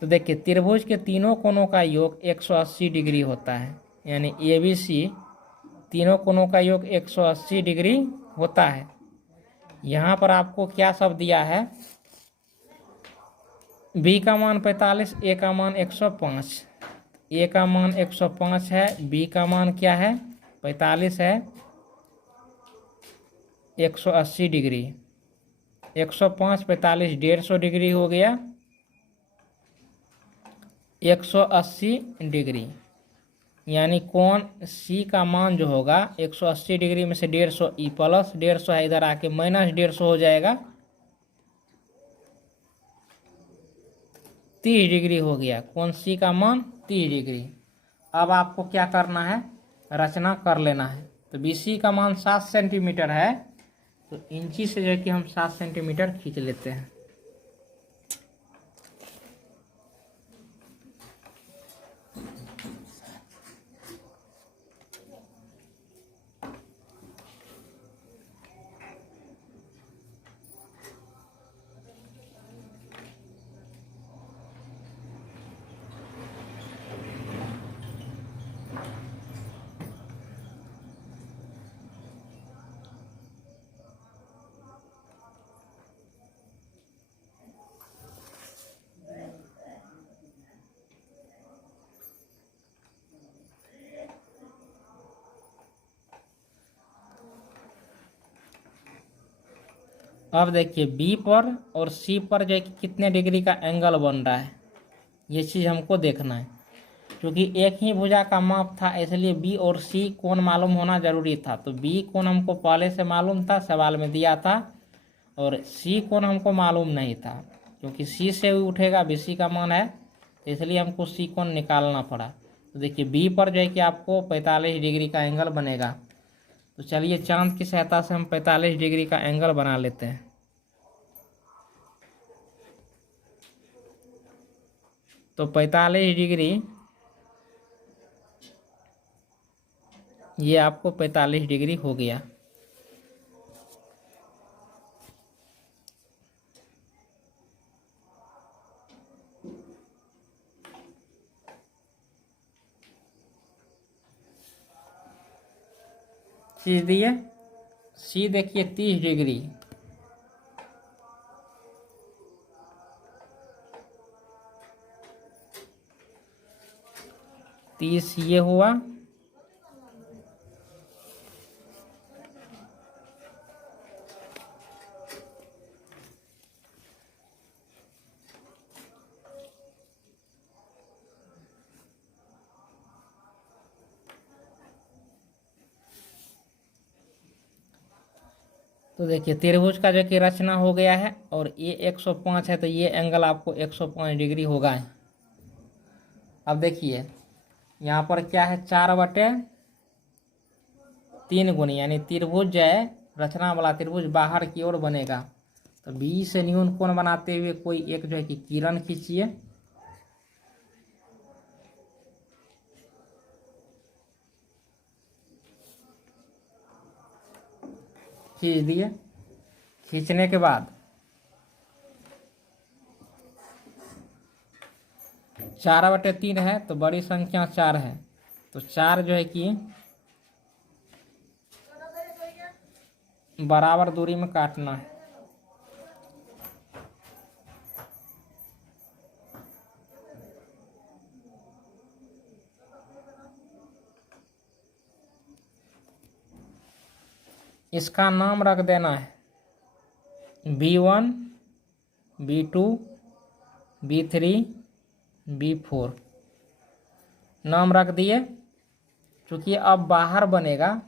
तो देखिए त्रिभुज के तीनों कोणों का योग 180 डिग्री होता है, यानी ए बी सी तीनों कोणों का योग 180 डिग्री होता है। यहाँ पर आपको क्या सब दिया है, बी का मान 45, ए का मान 105। ए का मान 105 है, बी का मान क्या है 45 है, 180 डिग्री, 105 45 150 डिग्री हो गया, 180 डिग्री। यानी कोण सी का मान जो होगा 180 डिग्री में से 150, ई प्लस 150 है, इधर आके माइनस 150 हो जाएगा, 30 डिग्री हो गया। कोण सी का मान 30 डिग्री। अब आपको क्या करना है, रचना कर लेना है। तो बीसी का मान 7 सेंटीमीटर है, तो इंची से जो है कि हम 7 सेंटीमीटर खींच लेते हैं। अब देखिए बी पर और सी पर जो है कि कितने डिग्री का एंगल बन रहा है। ये चीज़ हमको देखना है, क्योंकि एक ही भुजा का माप था, इसलिए बी और सी कोण मालूम होना जरूरी था। तो बी कोण हमको पहले से मालूम था, सवाल में दिया था, और सी कोण हमको मालूम नहीं था, क्योंकि सी से उठेगा, बी सी का मान है, तो इसलिए हमको सी कोण निकालना पड़ा। तो देखिए बी पर जो है कि आपको 45 डिग्री का एंगल बनेगा। तो चलिए चांद की सहायता से हम 45 डिग्री का एंगल बना लेते हैं। तो 45 डिग्री, ये आपको 45 डिग्री हो गया। चीज दिए, सी देखिए 30 डिग्री, तीस ये हुआ, तो देखिए त्रिभुज का जो कि रचना हो गया है, और ये 105 है, तो ये एंगल आपको 105 डिग्री होगा। अब देखिए यहाँ पर क्या है, 4/3 गुनी, यानी त्रिभुज जो है, रचना वाला त्रिभुज बाहर की ओर बनेगा। तो बी से न्यून कोण बनाते हुए कोई एक जो है कि किरण खींचिए। खींच दिए, खींचने के बाद 4/3 है, तो बड़ी संख्या 4 है, तो 4 जो है कि बराबर दूरी में काटना है। इसका नाम रख देना है B1, B2, B3, B4 नाम रख दिए। चूंकि अब बाहर बनेगा,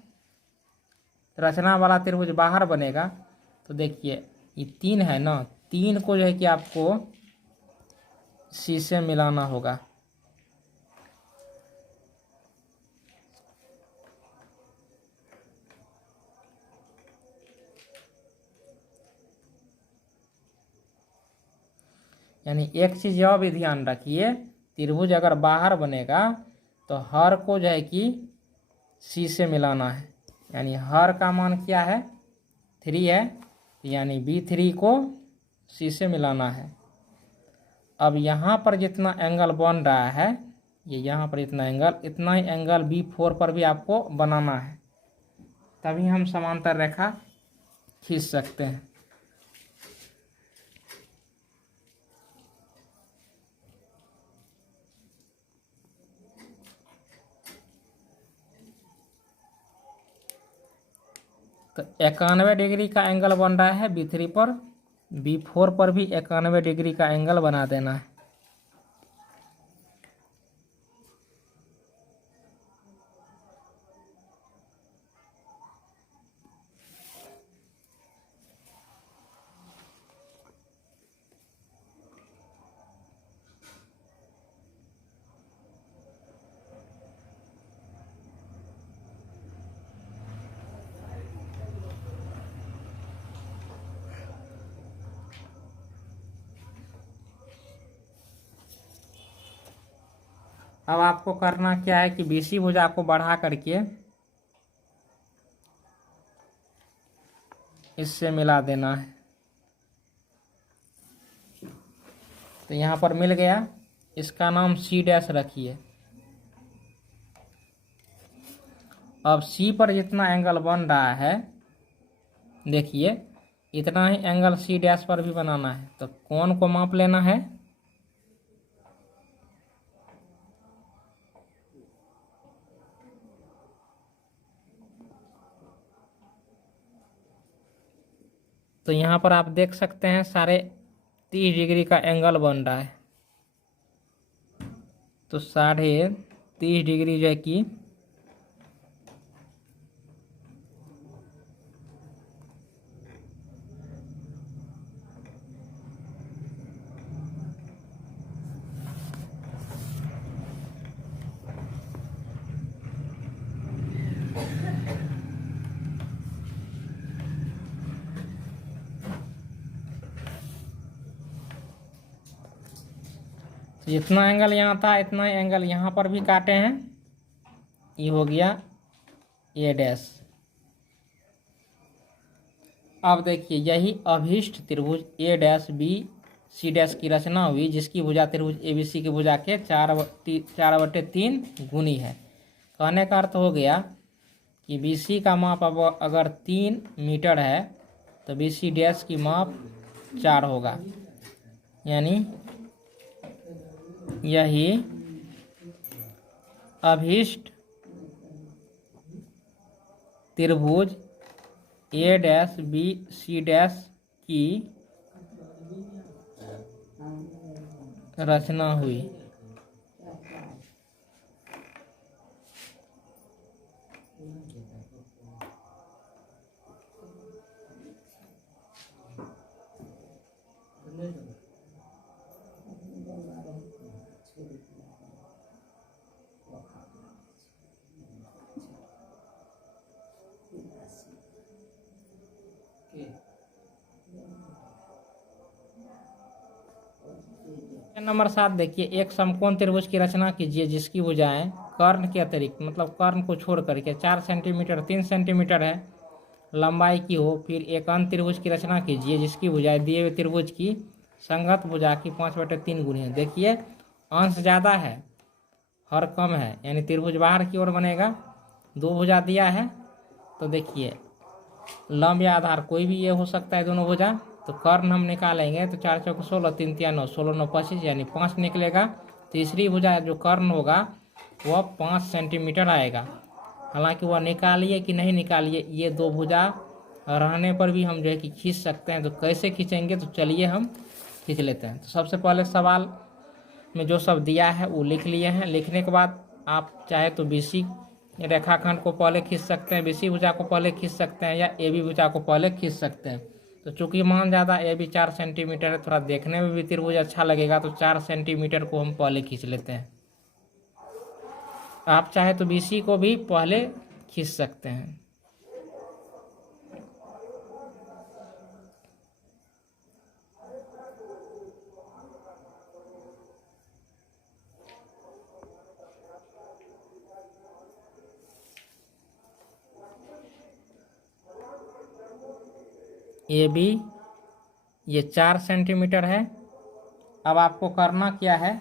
रचना वाला त्रिभुज बाहर बनेगा, तो देखिए ये 3 है ना, 3 को जो है कि आपको सी से मिलाना होगा। यानी एक चीज और भी ध्यान रखिए, त्रिभुज अगर बाहर बनेगा तो हर को जो है कि सी से मिलाना है। यानी हर का मान क्या है, 3 है, यानी B3 को सी से मिलाना है। अब यहाँ पर जितना एंगल बन रहा है, ये यहाँ पर इतना ही एंगल B4 पर भी आपको बनाना है, तभी हम समांतर रेखा खींच सकते हैं। तो 91 डिग्री का एंगल बन रहा है B3 पर, B4 पर भी 91 डिग्री का एंगल बना देना है। अब आपको करना क्या है कि BC भुजा को बढ़ा करके इससे मिला देना है। तो यहाँ पर मिल गया, इसका नाम C' रखिए। अब C पर जितना एंगल बन रहा है, देखिए इतना ही एंगल C' पर भी बनाना है। तो कोण को माप लेना है, तो यहाँ पर आप देख सकते हैं 30.5 डिग्री का एंगल बन रहा है। तो 30.5 डिग्री जो है कि जितना एंगल यहाँ था इतना एंगल यहाँ पर भी काटे हैं। ये हो गया ए डैश। अब देखिए यही अभीष्ट त्रिभुज ए डैश बी सी डैश की रचना हुई, जिसकी भुजा त्रिभुज ए बी सी की भुजा के 4/3 गुनी है। कहने का अर्थ हो गया कि बी सी का माप अब अगर 3 मीटर है तो बी सी डैश की माप 4 होगा, यानी यही अभीष्ट त्रिभुज ए डैश बी सी डैश की रचना हुई। नंबर 7 देखिए, एक समकोण त्रिभुज की रचना कीजिए जिसकी भुजाएं कर्ण के अतिरिक्त, मतलब कर्ण को छोड़ करके 4 सेंटीमीटर 3 सेंटीमीटर है लंबाई की हो। फिर एक अन्य त्रिभुज की रचना कीजिए जिसकी भुजाएं दिए हुए त्रिभुज की संगत भुजा की 5/3 गुनी है। देखिए अंश ज़्यादा है, हर कम है, यानी त्रिभुज बाहर की ओर बनेगा। 2 भुजा दिया है तो देखिए लंब या आधार कोई भी ये हो सकता है दोनों भुजा। तो कर्ण हम निकालेंगे तो 4 चौक 16, 3 तिया 9, 16 9 25, यानी 5 निकलेगा। तीसरी भुजा जो कर्ण होगा वह 5 सेंटीमीटर आएगा। हालांकि वह निकालिए कि नहीं निकालिए, ये 2 भुजा रहने पर भी हम जो है कि खींच सकते हैं। तो कैसे खींचेंगे, तो चलिए हम खींच लेते हैं। तो सबसे पहले सवाल में जो सब दिया है वो लिख लिए हैं। लिखने के बाद आप चाहे तो बीसी रेखाखंड को पहले खींच सकते हैं, बीसी भुजा को पहले खींच सकते हैं, या ए बी भुजा को पहले खींच सकते हैं। तो चूंकि मान ज़्यादा ए बी 4 सेंटीमीटर है, थोड़ा देखने में भी त्रिभुज अच्छा लगेगा, तो 4 सेंटीमीटर को हम पहले खींच लेते हैं। आप चाहे तो बीसी को भी पहले खींच सकते हैं। ए बी ये 4 सेंटीमीटर है। अब आपको करना क्या है,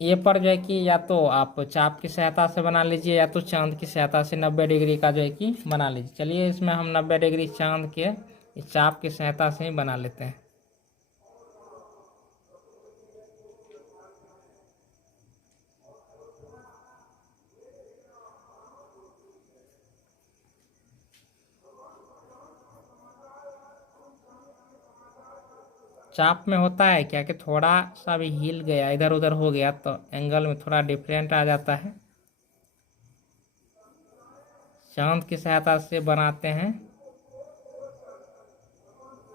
ये पर जो है कि या तो आप चाप की सहायता से बना लीजिए या तो चांद की सहायता से 90 डिग्री का जो है कि बना लीजिए। चलिए इसमें हम 90 डिग्री चांद के इस चाप की सहायता से ही बना लेते हैं। चाप में होता है क्या कि थोड़ा सा भी हिल गया, इधर उधर हो गया तो एंगल में थोड़ा डिफरेंट आ जाता है। चांद की सहायता से बनाते हैं,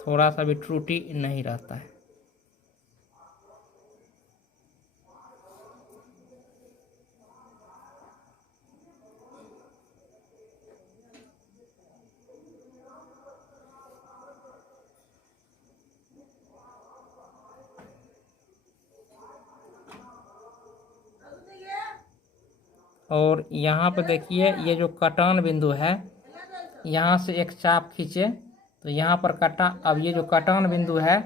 थोड़ा सा भी त्रुटि नहीं रहता है। और यहाँ पे देखिए ये जो कटान बिंदु है, यहाँ से एक चाप खींचे तो यहाँ पर कटा। अब ये जो कटान बिंदु है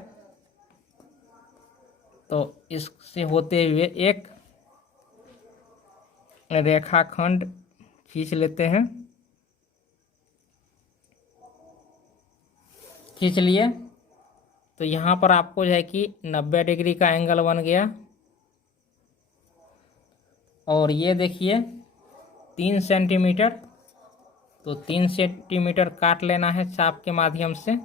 तो इससे होते हुए एक रेखाखंड खींच लेते हैं। खींच लिए तो यहाँ पर आपको जो है कि 90 डिग्री का एंगल बन गया। और ये देखिए 3 सेंटीमीटर, तो 3 सेंटीमीटर काट लेना है चाप के माध्यम से।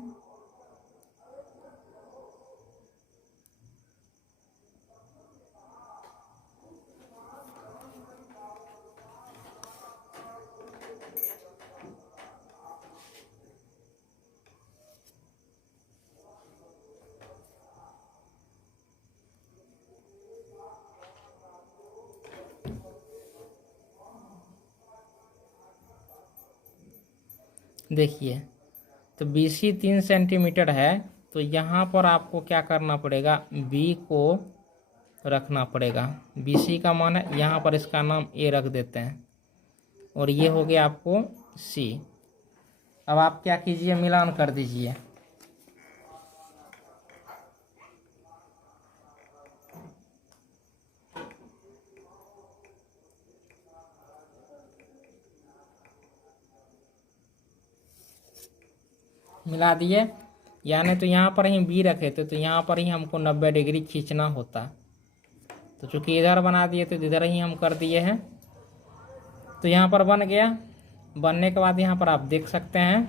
देखिए, तो BC 3 सेंटीमीटर है, तो यहाँ पर आपको क्या करना पड़ेगा, B को रखना पड़ेगा। BC का मान है, यहाँ पर इसका नाम A रख देते हैं, और ये हो गया आपको C। अब आप क्या कीजिए, मिलान कर दीजिए। मिला दिए, यानी तो यहाँ पर ही B रखे थे, तो यहाँ पर ही हमको 90 डिग्री खींचना होता। तो चूंकि इधर बना दिए तो इधर ही हम कर दिए हैं। तो यहाँ पर बन गया। बनने के बाद यहाँ पर आप देख सकते हैं,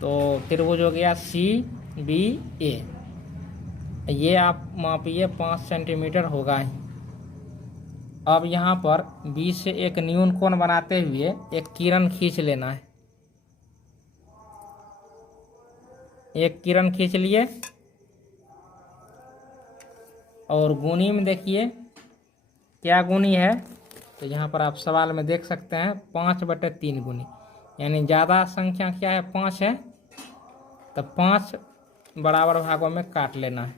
तो त्रिभुज हो गया CBA। ये आप मापिए 5 सेंटीमीटर होगा ही। अब यहाँ पर B से एक न्यून कोण बनाते हुए एक किरण खींच लेना है। एक किरण खींच लिए, और गुनी में देखिए क्या गुनी है, तो यहाँ पर आप सवाल में देख सकते हैं 5/3 गुनी, यानी ज़्यादा संख्या क्या है, 5 है, तो 5 बराबर भागों में काट लेना है,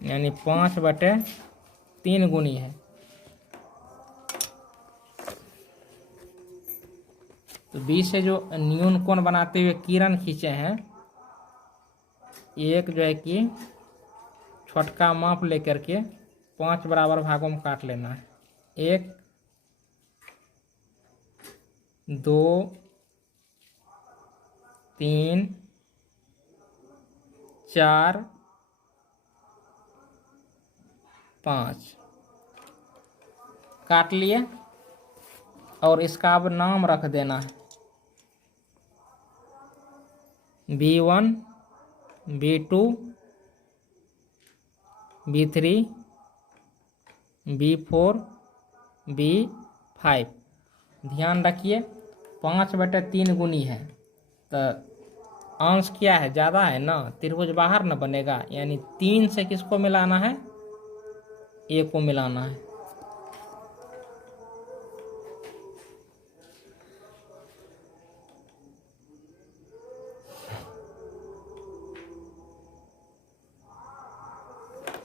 यानी 5/3 गुनी है। तो B से जो न्यून कोण बनाते हुए किरण खींचे हैं, एक जो है कि छोटका माप लेकर के 5 बराबर भागों में काट लेना है। 1 2 3 4 5 काट लिए, और इसका अब नाम रख देना है। B1 B2 B3 B4 B5। ध्यान रखिए 5/3 गुनी है, तो अंश क्या है, ज़्यादा है ना, त्रिभुज बाहर न बनेगा, यानी 3 से किसको मिलाना है, A को मिलाना है।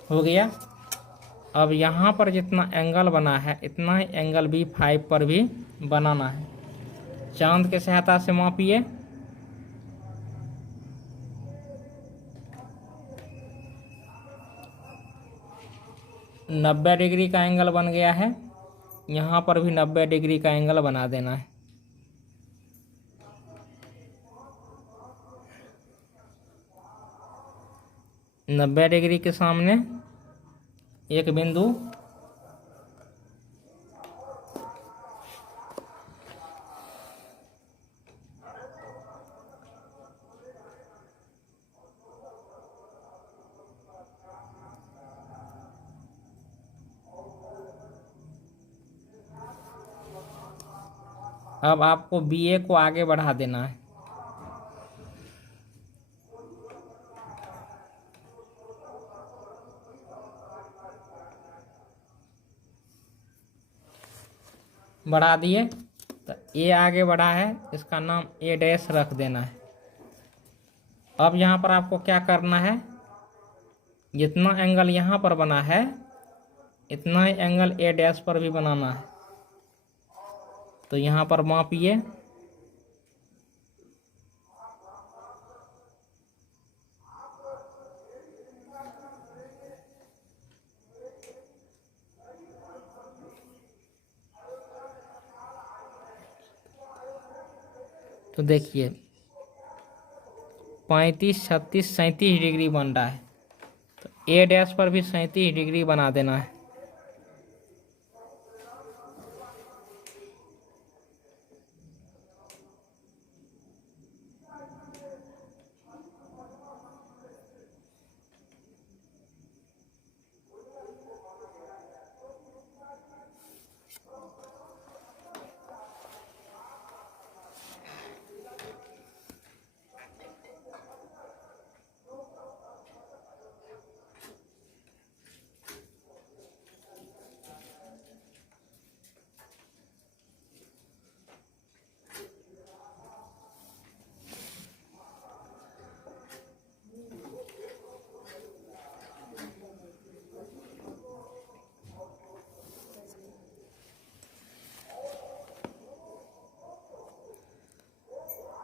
हो गया। अब यहाँ पर जितना एंगल बना है, इतना ही एंगल B5 पर भी बनाना है। चांद के सहायता से मापिए। नब्बे डिग्री का एंगल बन गया है, यहाँ पर भी 90 डिग्री का एंगल बना देना है। नब्बे डिग्री के सामने एक बिंदु, अब आपको BA को आगे बढ़ा देना है। बढ़ा दिए, तो A आगे बढ़ा है, इसका नाम A' रख देना है। अब यहाँ पर आपको क्या करना है, जितना एंगल यहाँ पर बना है, इतना ही एंगल A' पर भी बनाना है। तो यहाँ पर मापिए। तो देखिए 35 36 37 डिग्री बन रहा है, तो A' पर भी 37 डिग्री बना देना है।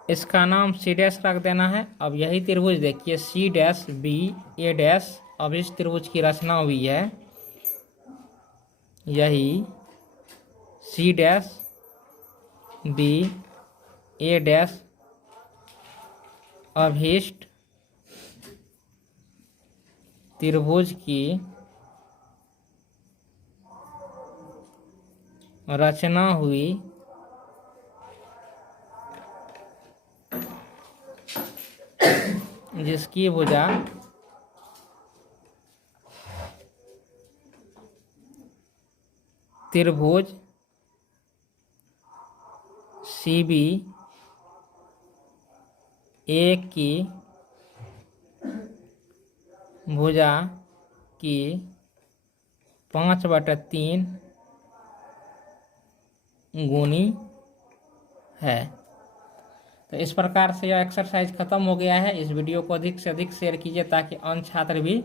इसका नाम सी डैश रख देना है। अब यही त्रिभुज देखिए सी डैश बी ए डैश, अब इस त्रिभुज की रचना हुई है, यही सी डैश बी ए डैश अभीष्ट त्रिभुज की रचना हुई जिसकी भुजा त्रिभुज सी बी ए की भुजा की 5/3 गुनी है। तो इस प्रकार से यह एक्सरसाइज खत्म हो गया है। इस वीडियो को अधिक से अधिक शेयर कीजिए ताकि अन्य छात्र भी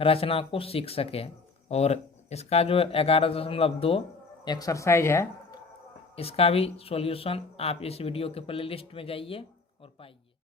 रचना को सीख सके। और इसका जो 11.2 एक्सरसाइज है, इसका भी सॉल्यूशन आप इस वीडियो के प्लेलिस्ट में जाइए और पाइए।